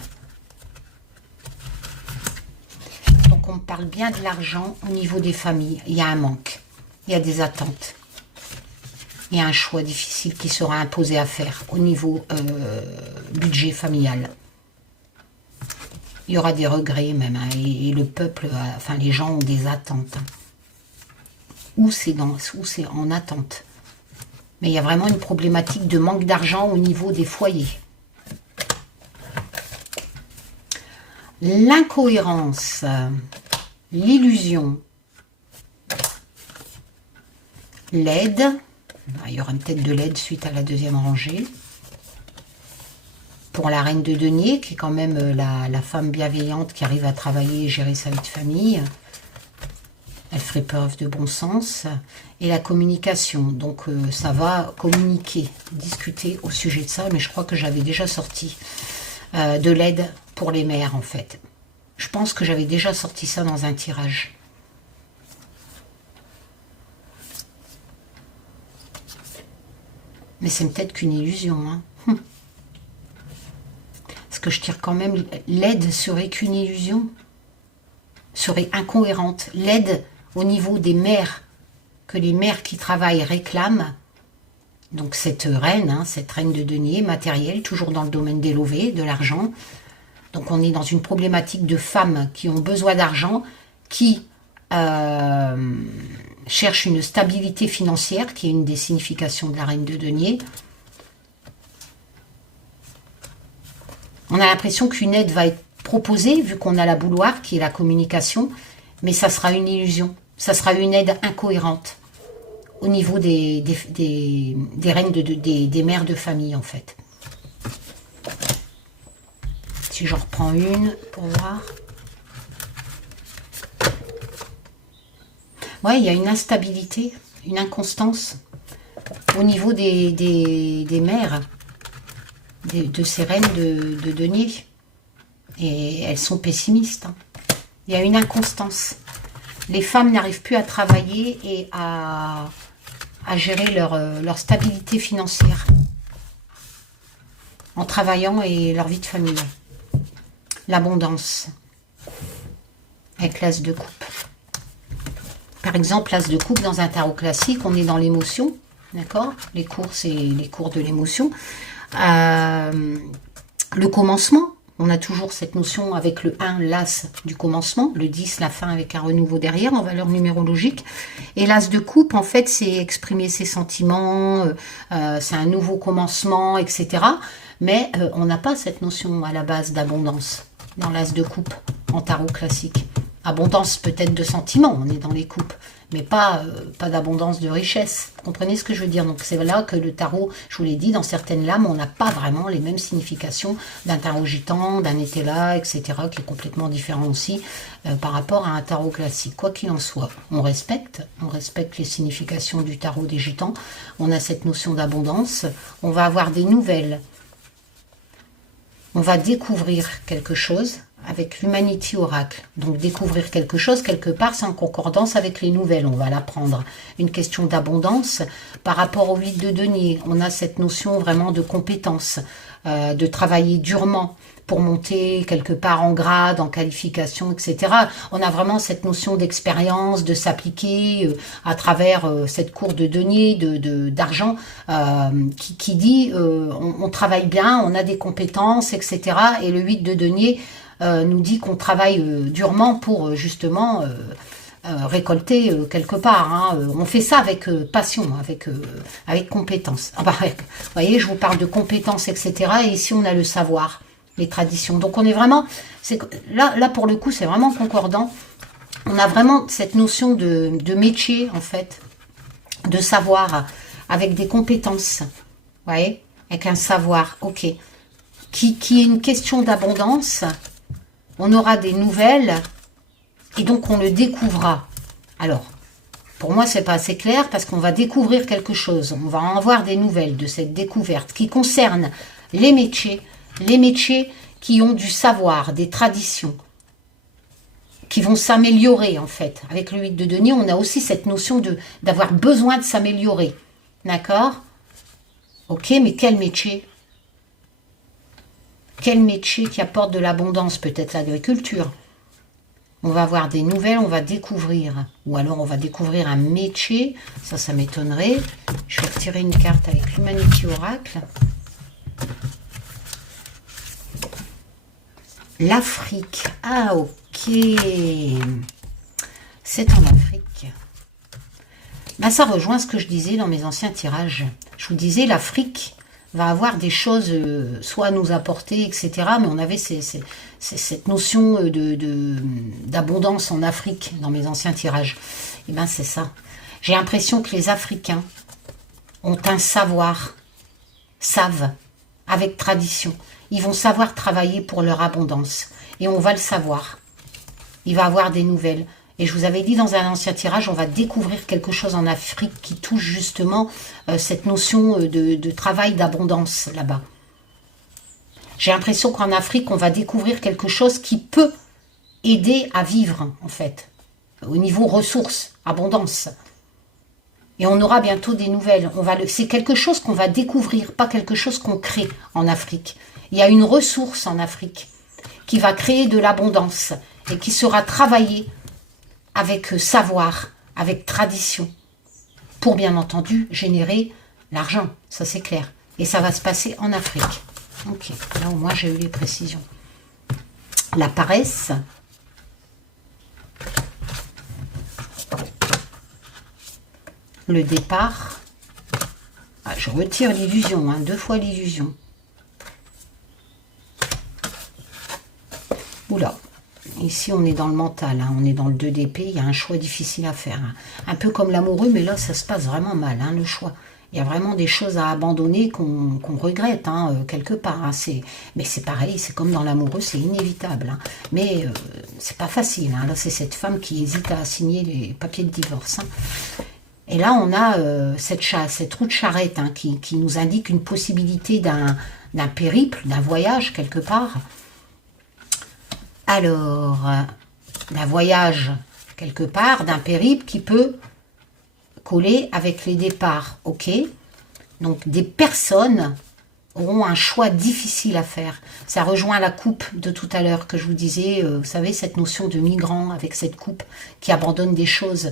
Donc on me parle bien de l'argent au niveau des familles. Il y a un manque, il y a des attentes. Il y a un choix difficile qui sera imposé à faire au niveau budget familial. Il y aura des regrets même, hein, et le peuple, enfin les gens ont des attentes. Hein. Ou c'est en attente. Mais il y a vraiment une problématique de manque d'argent au niveau des foyers. L'incohérence, l'illusion, l'aide. Il y aura peut-être de l'aide suite à la deuxième rangée. Pour la reine de denier, qui est quand même la femme bienveillante qui arrive à travailler et gérer sa vie de famille. Elle ferait preuve de bon sens. Et la communication, donc ça va communiquer, discuter au sujet de ça, mais je crois que j'avais déjà sorti de l'aide pour les mères, en fait. Je pense que j'avais déjà sorti ça dans un tirage. Mais c'est peut-être qu'une illusion, hein. Parce que je tire quand même, l'aide serait qu'une illusion, serait incohérente. L'aide au niveau des mères, que les mères qui travaillent réclament, donc cette reine de denier, matérielle, toujours dans le domaine des lovés, de l'argent. Donc on est dans une problématique de femmes qui ont besoin d'argent, qui cherchent une stabilité financière, qui est une des significations de la reine de denier. On a l'impression qu'une aide va être proposée, vu qu'on a la bouloire, qui est la communication, mais ça sera une illusion. Ça sera une aide incohérente au niveau des reines, des mères de famille, en fait. Si j'en reprends une pour voir. Ouais, il y a une instabilité, une inconstance au niveau des mères, de ces reines de denier. Et elles sont pessimistes. Hein. Il y a une inconstance. Les femmes n'arrivent plus à travailler et à gérer leur stabilité financière en travaillant et leur vie de famille. L'abondance avec l'as de coupe. Par exemple, l'as de coupe dans un tarot classique, on est dans l'émotion, d'accord? Les cours, c'est les cours de l'émotion. Le commencement, on a toujours cette notion avec le 1, l'as du commencement, le 10, la fin avec un renouveau derrière en valeur numérologique. Et l'as de coupe, en fait, c'est exprimer ses sentiments, c'est un nouveau commencement, etc. Mais on n'a pas cette notion à la base d'abondance dans l'as de coupe en tarot classique. Abondance peut-être de sentiments, on est dans les coupes, mais pas d'abondance de richesse. Vous comprenez ce que je veux dire? Donc c'est là que le tarot, je vous l'ai dit, dans certaines lames, on n'a pas vraiment les mêmes significations d'un tarot gitan, d'un étela, etc., qui est complètement différent aussi par rapport à un tarot classique. Quoi qu'il en soit, on respecte les significations du tarot des gitans, on a cette notion d'abondance, on va avoir des nouvelles, on va découvrir quelque chose, avec l'Humanity Oracle. Donc découvrir quelque chose, quelque part, c'est en concordance avec les nouvelles, on va l'apprendre. Une question d'abondance. Par rapport au 8 de denier, on a cette notion vraiment de compétence, de travailler durement pour monter quelque part en grade, en qualification, etc. On a vraiment cette notion d'expérience, de s'appliquer à travers cette cour de denier, d'argent, qui dit on travaille bien, on a des compétences, etc. Et le 8 de denier nous dit qu'on travaille durement pour justement récolter quelque part. Hein. On fait ça avec passion, avec compétence. Ah bah, vous voyez, je vous parle de compétences, etc. Et ici, on a le savoir, les traditions. Donc, on est vraiment... Là, pour le coup, c'est vraiment concordant. On a vraiment cette notion de métier, en fait, de savoir, avec des compétences. Vous voyez, avec un savoir, ok. Qui est une question d'abondance. On aura des nouvelles et donc on le découvrira. Alors, pour moi, c'est pas assez clair parce qu'on va découvrir quelque chose. On va en avoir des nouvelles de cette découverte qui concerne les métiers qui ont du savoir, des traditions, qui vont s'améliorer en fait. Avec le 8 de denier, on a aussi cette notion d'avoir besoin de s'améliorer. D'accord? Ok, mais quel métier? Quel métier qui apporte de l'abondance? Peut-être l'agriculture. On va avoir des nouvelles, on va découvrir. Ou alors on va découvrir un métier. Ça m'étonnerait. Je vais retirer une carte avec l'Humanity Oracle. L'Afrique. Ah, ok. C'est en Afrique. Ben, ça rejoint ce que je disais dans mes anciens tirages. Je vous disais, l'Afrique va avoir des choses soit à nous apporter, etc. Mais on avait cette notion d'abondance en Afrique dans mes anciens tirages. Et bien c'est ça. J'ai l'impression que les Africains ont un savoir, savent, avec tradition. Ils vont savoir travailler pour leur abondance. Et on va le savoir. Il va avoir des nouvelles. Et je vous avais dit dans un ancien tirage, on va découvrir quelque chose en Afrique qui touche justement cette notion de travail d'abondance là-bas. J'ai l'impression qu'en Afrique, on va découvrir quelque chose qui peut aider à vivre, en fait, au niveau ressources, abondance. Et on aura bientôt des nouvelles. C'est quelque chose qu'on va découvrir, pas quelque chose qu'on crée en Afrique. Il y a une ressource en Afrique qui va créer de l'abondance et qui sera travaillée avec savoir, avec tradition, pour bien entendu générer l'argent, ça c'est clair. Et ça va se passer en Afrique. Ok, là au moins j'ai eu les précisions. La paresse. Le départ. Ah, je retire l'illusion, hein, 2 fois l'illusion. Ici, on est dans le mental, hein, on est dans le 2 d'épée, il y a un choix difficile à faire. Hein. Un peu comme l'amoureux, mais là, ça se passe vraiment mal, hein, le choix. Il y a vraiment des choses à abandonner qu'on regrette, hein, quelque part. Hein. Mais c'est pareil, c'est comme dans l'amoureux, c'est inévitable. Hein. Mais c'est pas facile. Hein. Là, c'est cette femme qui hésite à signer les papiers de divorce. Hein. Et là, on a cette roue de charrette hein, qui nous indique une possibilité d'un périple, d'un voyage, quelque part. Alors, d'un voyage, quelque part, d'un périple qui peut coller avec les départs, ok? Donc, des personnes auront un choix difficile à faire. Ça rejoint la coupe de tout à l'heure que je vous disais, vous savez, cette notion de migrant avec cette coupe qui abandonne des choses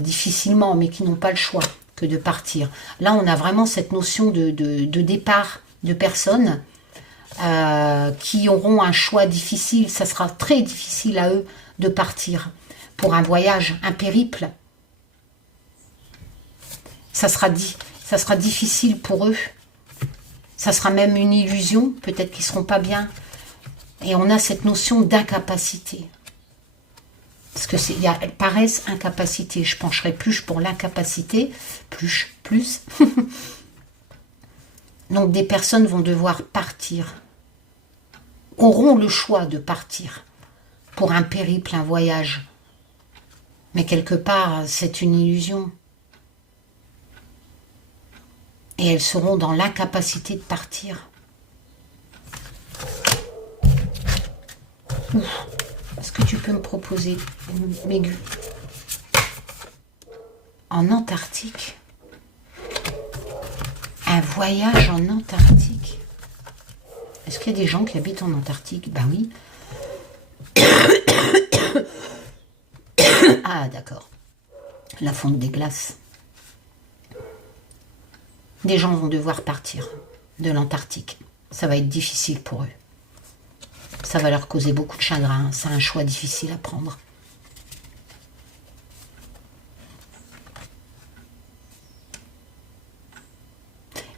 difficilement, mais qui n'ont pas le choix que de partir. Là, on a vraiment cette notion de départ de personnes qui auront un choix difficile. Ça sera très difficile à eux de partir pour un voyage, un périple. Ça sera difficile pour eux. Ça sera même une illusion. Peut-être qu'ils ne seront pas bien. Et on a cette notion d'incapacité. Parce que il y a paresse, incapacité. Je pencherai plus pour l'incapacité. Plus. Donc des personnes vont devoir partir. Auront le choix de partir. Pour un périple, un voyage. Mais quelque part, c'est une illusion. Et elles seront dans l'incapacité de partir. Est-ce que tu peux me proposer Mégu en Antarctique? Un voyage en Antarctique? Est-ce qu'il y a des gens qui habitent en Antarctique? Ben oui. Ah, d'accord. La fonte des glaces. Des gens vont devoir partir de l'Antarctique. Ça va être difficile pour eux. Ça va leur causer beaucoup de chagrin. C'est un choix difficile à prendre.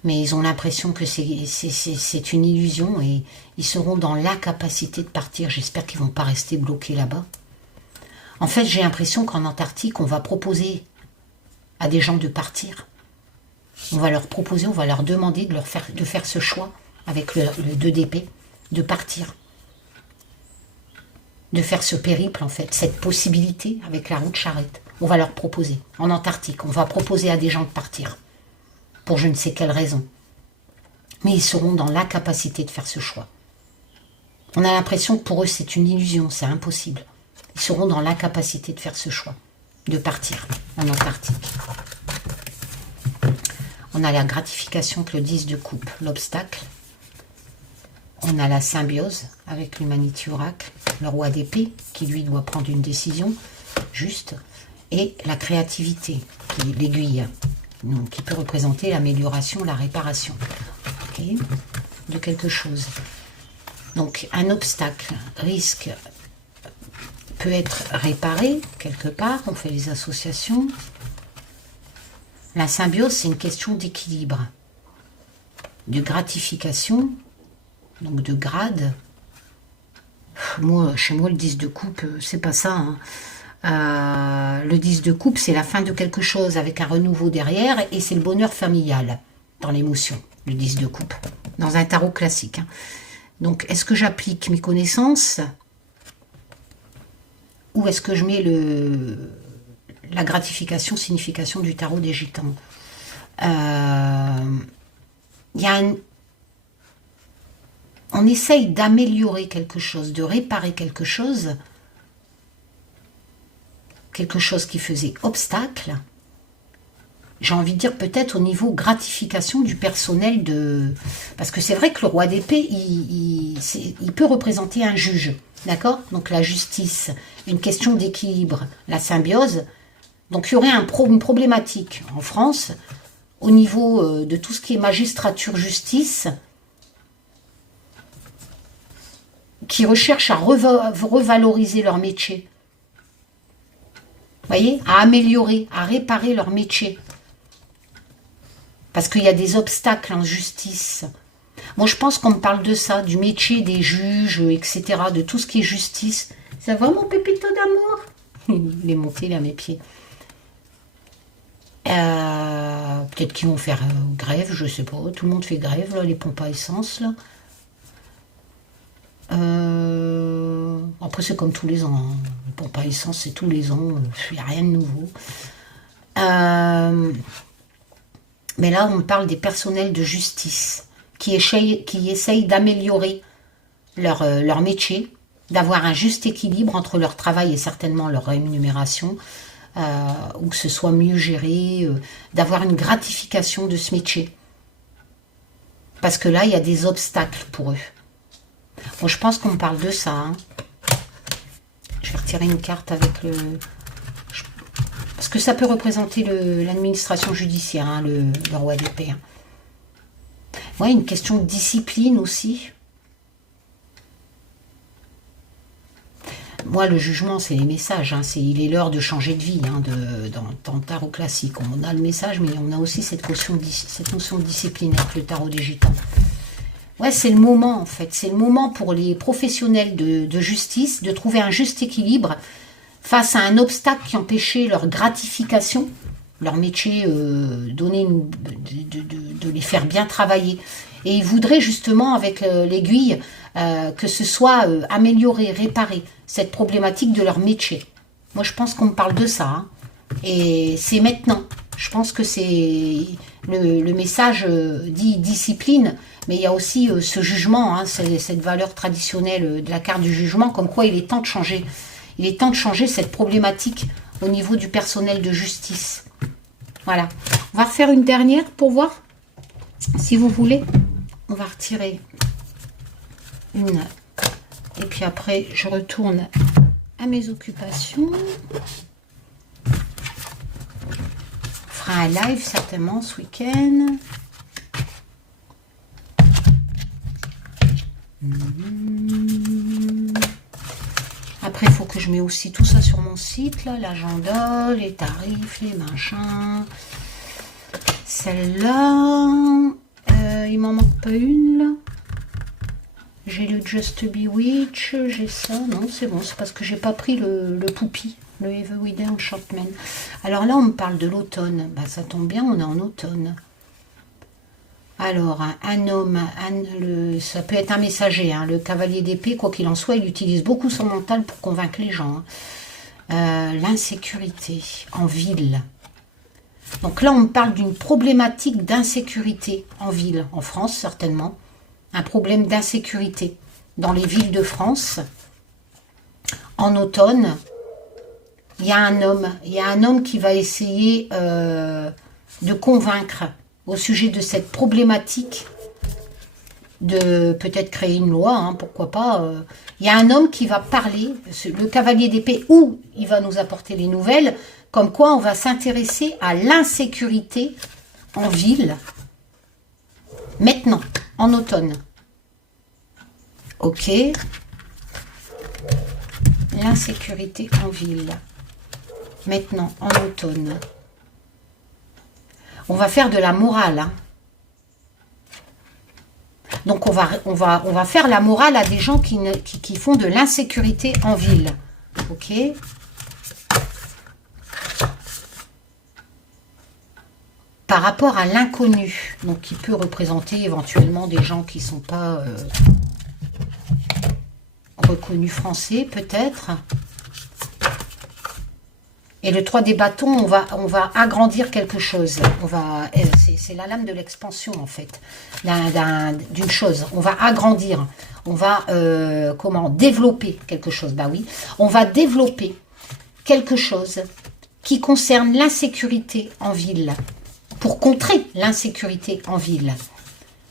Mais ils ont l'impression que c'est une illusion et ils seront dans l'incapacité de partir. J'espère qu'ils ne vont pas rester bloqués là-bas. En fait, j'ai l'impression qu'en Antarctique, on va proposer à des gens de partir. On va leur proposer, on va leur demander de faire ce choix avec le 2 d'épée, de partir. De faire ce périple, en fait, cette possibilité avec la roue de charrette. On va leur proposer, en Antarctique, on va proposer à des gens de partir. Pour je ne sais quelle raison. Mais ils seront dans l'incapacité de faire ce choix. On a l'impression que pour eux, c'est une illusion, c'est impossible. Ils seront dans l'incapacité de faire ce choix, de partir en Antarctique. On a la gratification avec le 10 de coupe, l'obstacle. On a la symbiose avec l'Humanity Oracle, le roi d'épée, qui lui doit prendre une décision juste. Et la créativité, qui est l'aiguille, qui peut représenter l'amélioration, la réparation de quelque chose. Donc un obstacle, risque, peut être réparé quelque part, on fait les associations. La symbiose, c'est une question d'équilibre, de gratification, donc de grade. Chez moi, le 10 de coupe, c'est pas ça. Hein. Le 10 de coupe, c'est la fin de quelque chose avec un renouveau derrière et c'est le bonheur familial dans l'émotion, le 10 de coupe, dans un tarot classique. Hein. Donc, est-ce que j'applique mes connaissances ou est-ce que je mets la gratification, signification du tarot des gitans? On essaye d'améliorer quelque chose, de réparer quelque chose qui faisait obstacle. J'ai envie de dire peut-être au niveau gratification du personnel parce que c'est vrai que le roi d'épée, il peut représenter un juge, d'accord? Donc la justice, une question d'équilibre, la symbiose. Donc il y aurait une problématique en France au niveau de tout ce qui est magistrature, justice, qui recherchent à revaloriser leur métier. Vous voyez, à améliorer, à réparer leur métier. Parce qu'il y a des obstacles en justice. Moi, je pense qu'on me parle de ça, du métier des juges, etc., de tout ce qui est justice. Ça va, mon pépito d'amour? Il est monté là à mes pieds. Peut-être qu'ils vont faire grève, je sais pas. Tout le monde fait grève, là, les pompes à essence, là. Après, c'est comme tous les ans. Hein. Les pompes à essence, c'est tous les ans. Il n'y a rien de nouveau. Mais là, on parle des personnels de justice qui essayent d'améliorer leur métier, d'avoir un juste équilibre entre leur travail et certainement leur rémunération, ou que ce soit mieux géré, d'avoir une gratification de ce métier. Parce que là, il y a des obstacles pour eux. Bon, je pense qu'on me parle de ça. Hein. Je vais retirer une carte avec le... Parce que ça peut représenter l'administration judiciaire, hein, le roi d'épée. Hein. Ouais, une question de discipline aussi. Moi, le jugement, c'est les messages. Hein, il est l'heure de changer de vie hein, dans le tarot classique. On a le message, mais on a aussi cette notion de discipline avec le tarot des gitans. Ouais, c'est le moment, en fait. C'est le moment pour les professionnels de justice de trouver un juste équilibre face à un obstacle qui empêchait leur gratification, leur métier, de les faire bien travailler. Et ils voudraient justement, avec l'aiguille, que ce soit amélioré, réparé, cette problématique de leur métier. Moi, je pense qu'on me parle de ça. Hein. Et c'est maintenant. Je pense que c'est le message dit discipline, mais il y a aussi ce jugement, hein, cette valeur traditionnelle de la carte du jugement, comme quoi il est temps de changer. Il est temps de changer cette problématique au niveau du personnel de justice. Voilà. On va refaire une dernière pour voir, si vous voulez. On va retirer une. Et puis après, je retourne à mes occupations. On fera un live certainement ce week-end. Après, il faut que je mette aussi tout ça sur mon site, là, l'agenda, les tarifs, les machins. Celle-là, il m'en manque pas une, là. J'ai le Just Bewitch, j'ai ça. Non, c'est bon, c'est parce que j'ai pas pris le Poupie, le Everyday Enchantment. Alors là, on me parle de l'automne. Bah, ça tombe bien, on est en automne. Alors, un homme, ça peut être un messager, hein, le cavalier d'épée, quoi qu'il en soit, il utilise beaucoup son mental pour convaincre les gens. Hein. L'insécurité en ville. Donc là, on me parle d'une problématique d'insécurité en ville, en France certainement. Un problème d'insécurité dans les villes de France. En automne, il y a un homme qui va essayer de convaincre au sujet de cette problématique, de peut-être créer une loi, hein, pourquoi pas. Il y a un homme qui va parler, le cavalier d'épée, où il va nous apporter les nouvelles, comme quoi on va s'intéresser à l'insécurité en ville, maintenant, en automne. Ok. L'insécurité en ville, maintenant, en automne. On va faire de la morale. Hein. Donc, on va faire la morale à des gens qui font de l'insécurité en ville. Ok. Par rapport à l'inconnu, donc qui peut représenter éventuellement des gens qui ne sont pas reconnus français, peut-être. Et le 3 des bâtons, on va agrandir quelque chose. C'est la lame de l'expansion, en fait, d'une chose. On va agrandir. On va, développer quelque chose. Bah oui, on va développer quelque chose qui concerne l'insécurité en ville. Pour contrer l'insécurité en ville.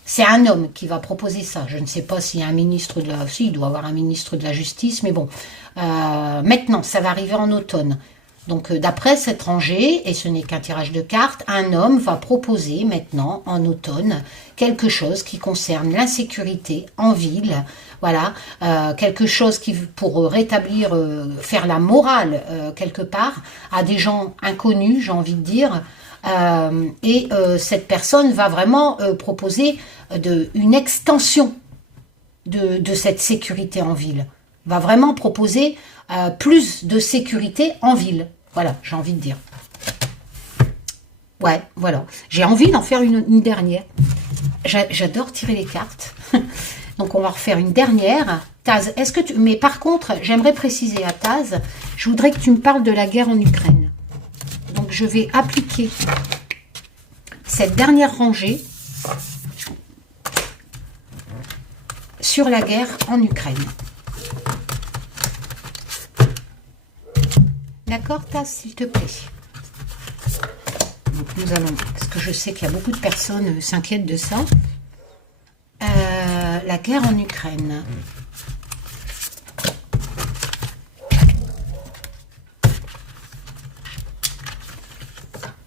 C'est un homme qui va proposer ça. Je ne sais pas s'il y a un ministre de la... Si, il doit y avoir un ministre de la Justice, mais bon. Maintenant, ça va arriver en automne. Donc, d'après cet étranger, et ce n'est qu'un tirage de cartes, un homme va proposer maintenant, en automne, quelque chose qui concerne l'insécurité en ville. Voilà, quelque chose qui, pour rétablir, faire la morale, quelque part, à des gens inconnus, j'ai envie de dire. Cette personne va vraiment proposer une extension de cette sécurité en ville. Va vraiment proposer plus de sécurité en ville. Voilà, j'ai envie de dire. Ouais, voilà. J'ai envie d'en faire une dernière. J'adore tirer les cartes. Donc, on va refaire une dernière. Taz, est-ce que tu... Mais par contre, j'aimerais préciser à Taz, je voudrais que tu me parles de la guerre en Ukraine. Donc, je vais appliquer cette dernière rangée sur la guerre en Ukraine. D'accord, Taz, s'il te plaît. Donc, nous allons... Parce que je sais qu'il y a beaucoup de personnes s'inquiètent de ça. La guerre en Ukraine.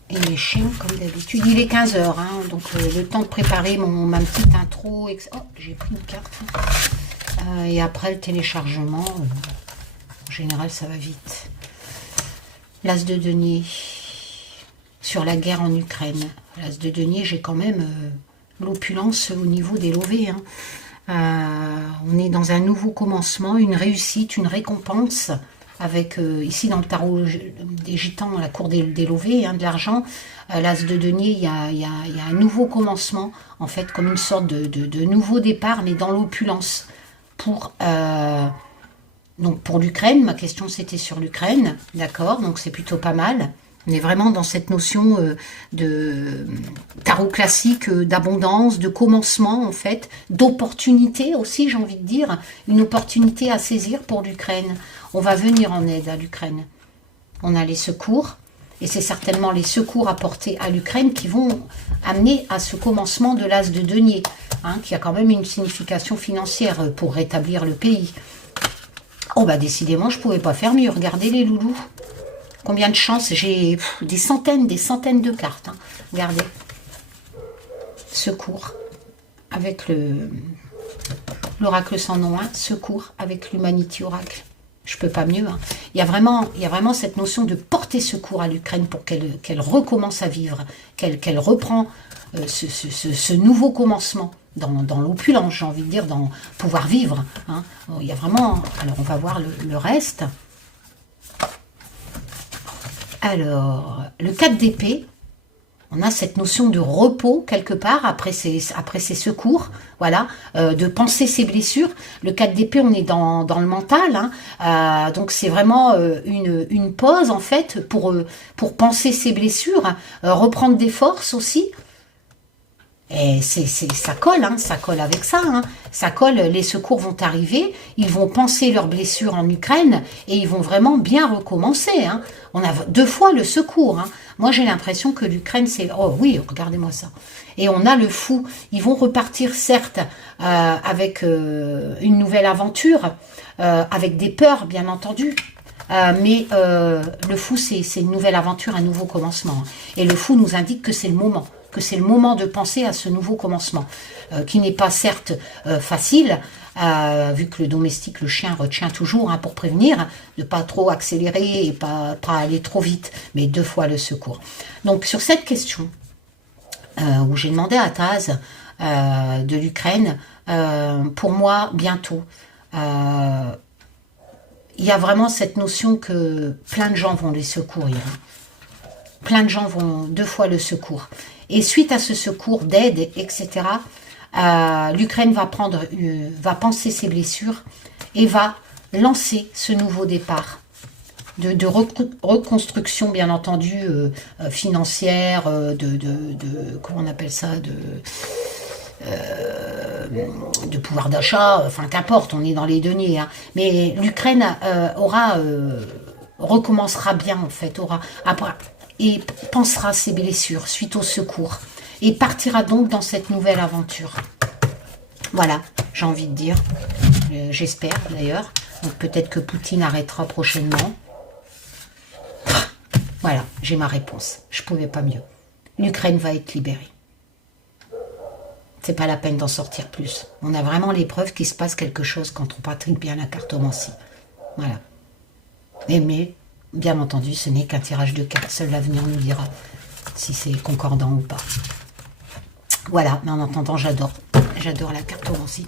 Et les chiens, comme d'habitude. Il est 15 h, hein, donc le temps de préparer ma petite intro. Oh, j'ai pris une carte. Et après le téléchargement, en général, ça va vite. L'as de denier. Sur la guerre en Ukraine. L'as de denier, j'ai quand même l'opulence au niveau des lovés. Hein. On est dans un nouveau commencement, une réussite, une récompense. Avec, ici dans le tarot des gitans, la cour des lovés, hein, de l'argent, l'as de denier, il y a un nouveau commencement, en fait, comme une sorte de nouveau départ, mais dans l'opulence. Donc pour l'Ukraine, ma question c'était sur l'Ukraine, d'accord, donc c'est plutôt pas mal. On est vraiment dans cette notion de tarot classique, d'abondance, de commencement en fait, d'opportunité aussi, j'ai envie de dire, une opportunité à saisir pour l'Ukraine. On va venir en aide à l'Ukraine. On a les secours, et c'est certainement les secours apportés à l'Ukraine qui vont amener à ce commencement de l'as de denier, hein, qui a quand même une signification financière pour rétablir le pays. Oh bah décidément, je ne pouvais pas faire mieux. Regardez les loulous. Combien de chances? J'ai des centaines de cartes. Hein. Regardez. Secours. Avec l'oracle sans nom 1. Secours avec l'Humanity Oracle. Je peux pas mieux. Hein. Il y a vraiment cette notion de porter secours à l'Ukraine pour qu'elle recommence à vivre. Qu'elle reprend ce nouveau commencement. Dans l'opulence, j'ai envie de dire, dans pouvoir vivre. Hein. Il y a vraiment... Alors, on va voir le reste. Alors, le 4 d'épée, on a cette notion de repos quelque part après ces secours, voilà, de penser ses blessures. Le 4 d'épée, on est dans le mental, hein, donc c'est vraiment une pause en fait pour penser ses blessures, reprendre des forces aussi. Et ça colle, hein, ça colle avec ça. Hein. Ça colle, les secours vont arriver, ils vont penser leurs blessures en Ukraine et ils vont vraiment bien recommencer. Hein. On a 2 fois le secours. Hein. Moi, j'ai l'impression que l'Ukraine, c'est... Oh oui, regardez-moi ça. Et on a le fou. Ils vont repartir, certes, avec une nouvelle aventure, avec des peurs, bien entendu. Mais le fou, c'est une nouvelle aventure, un nouveau commencement. Et le fou nous indique que c'est le moment. Que c'est le moment de penser à ce nouveau commencement, qui n'est pas certes facile, vu que le domestique, le chien, retient toujours hein, pour prévenir, de pas trop accélérer et pas aller trop vite, mais 2 fois le secours. Donc sur cette question, où j'ai demandé à Taz de l'Ukraine, pour moi, bientôt, il y a vraiment cette notion que plein de gens vont les secourir. Plein de gens vont 2 fois le secours. Et suite à ce secours d'aide, etc., l'Ukraine va penser ses blessures et va lancer ce nouveau départ de reconstruction, bien entendu, financière, comment on appelle ça, de pouvoir d'achat, enfin qu'importe, on est dans les deniers. Hein. Mais l'Ukraine recommencera bien, en fait, et pensera ses blessures suite au secours et partira donc dans cette nouvelle aventure. Voilà, j'ai envie de dire, j'espère d'ailleurs, donc peut-être que Poutine arrêtera prochainement. Voilà, j'ai ma réponse, je ne pouvais pas mieux. L'Ukraine va être libérée. C'est pas la peine d'en sortir plus. On a vraiment les preuves qu'il se passe quelque chose quand on pratique bien la cartomancie. Voilà. Mais bien entendu, ce n'est qu'un tirage de cartes. Seul l'avenir nous dira si c'est concordant ou pas. Voilà, mais en attendant, j'adore la cartomancie.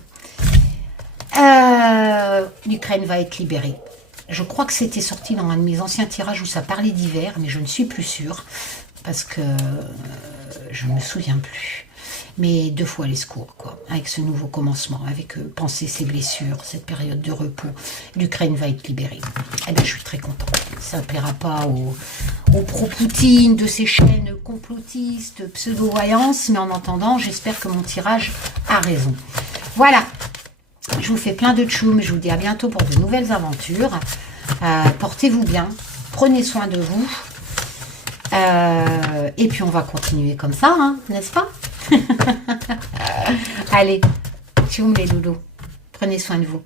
L'Ukraine va être libérée. Je crois que c'était sorti dans un de mes anciens tirages où ça parlait d'hiver, mais je ne suis plus sûre, parce que je ne me souviens plus. Mais 2 fois les secours, quoi, avec ce nouveau commencement, avec penser ses blessures, cette période de repos. L'Ukraine va être libérée. Eh bien, je suis très contente. Ça ne plaira pas aux pro-Poutine de ces chaînes complotistes, pseudo-voyances, mais en entendant, j'espère que mon tirage a raison. Voilà. Je vous fais plein de tchoum. Je vous dis à bientôt pour de nouvelles aventures. Portez-vous bien. Prenez soin de vous. Et puis on va continuer comme ça, hein, n'est-ce pas? Allez, tchoum les loulous. Prenez soin de vous.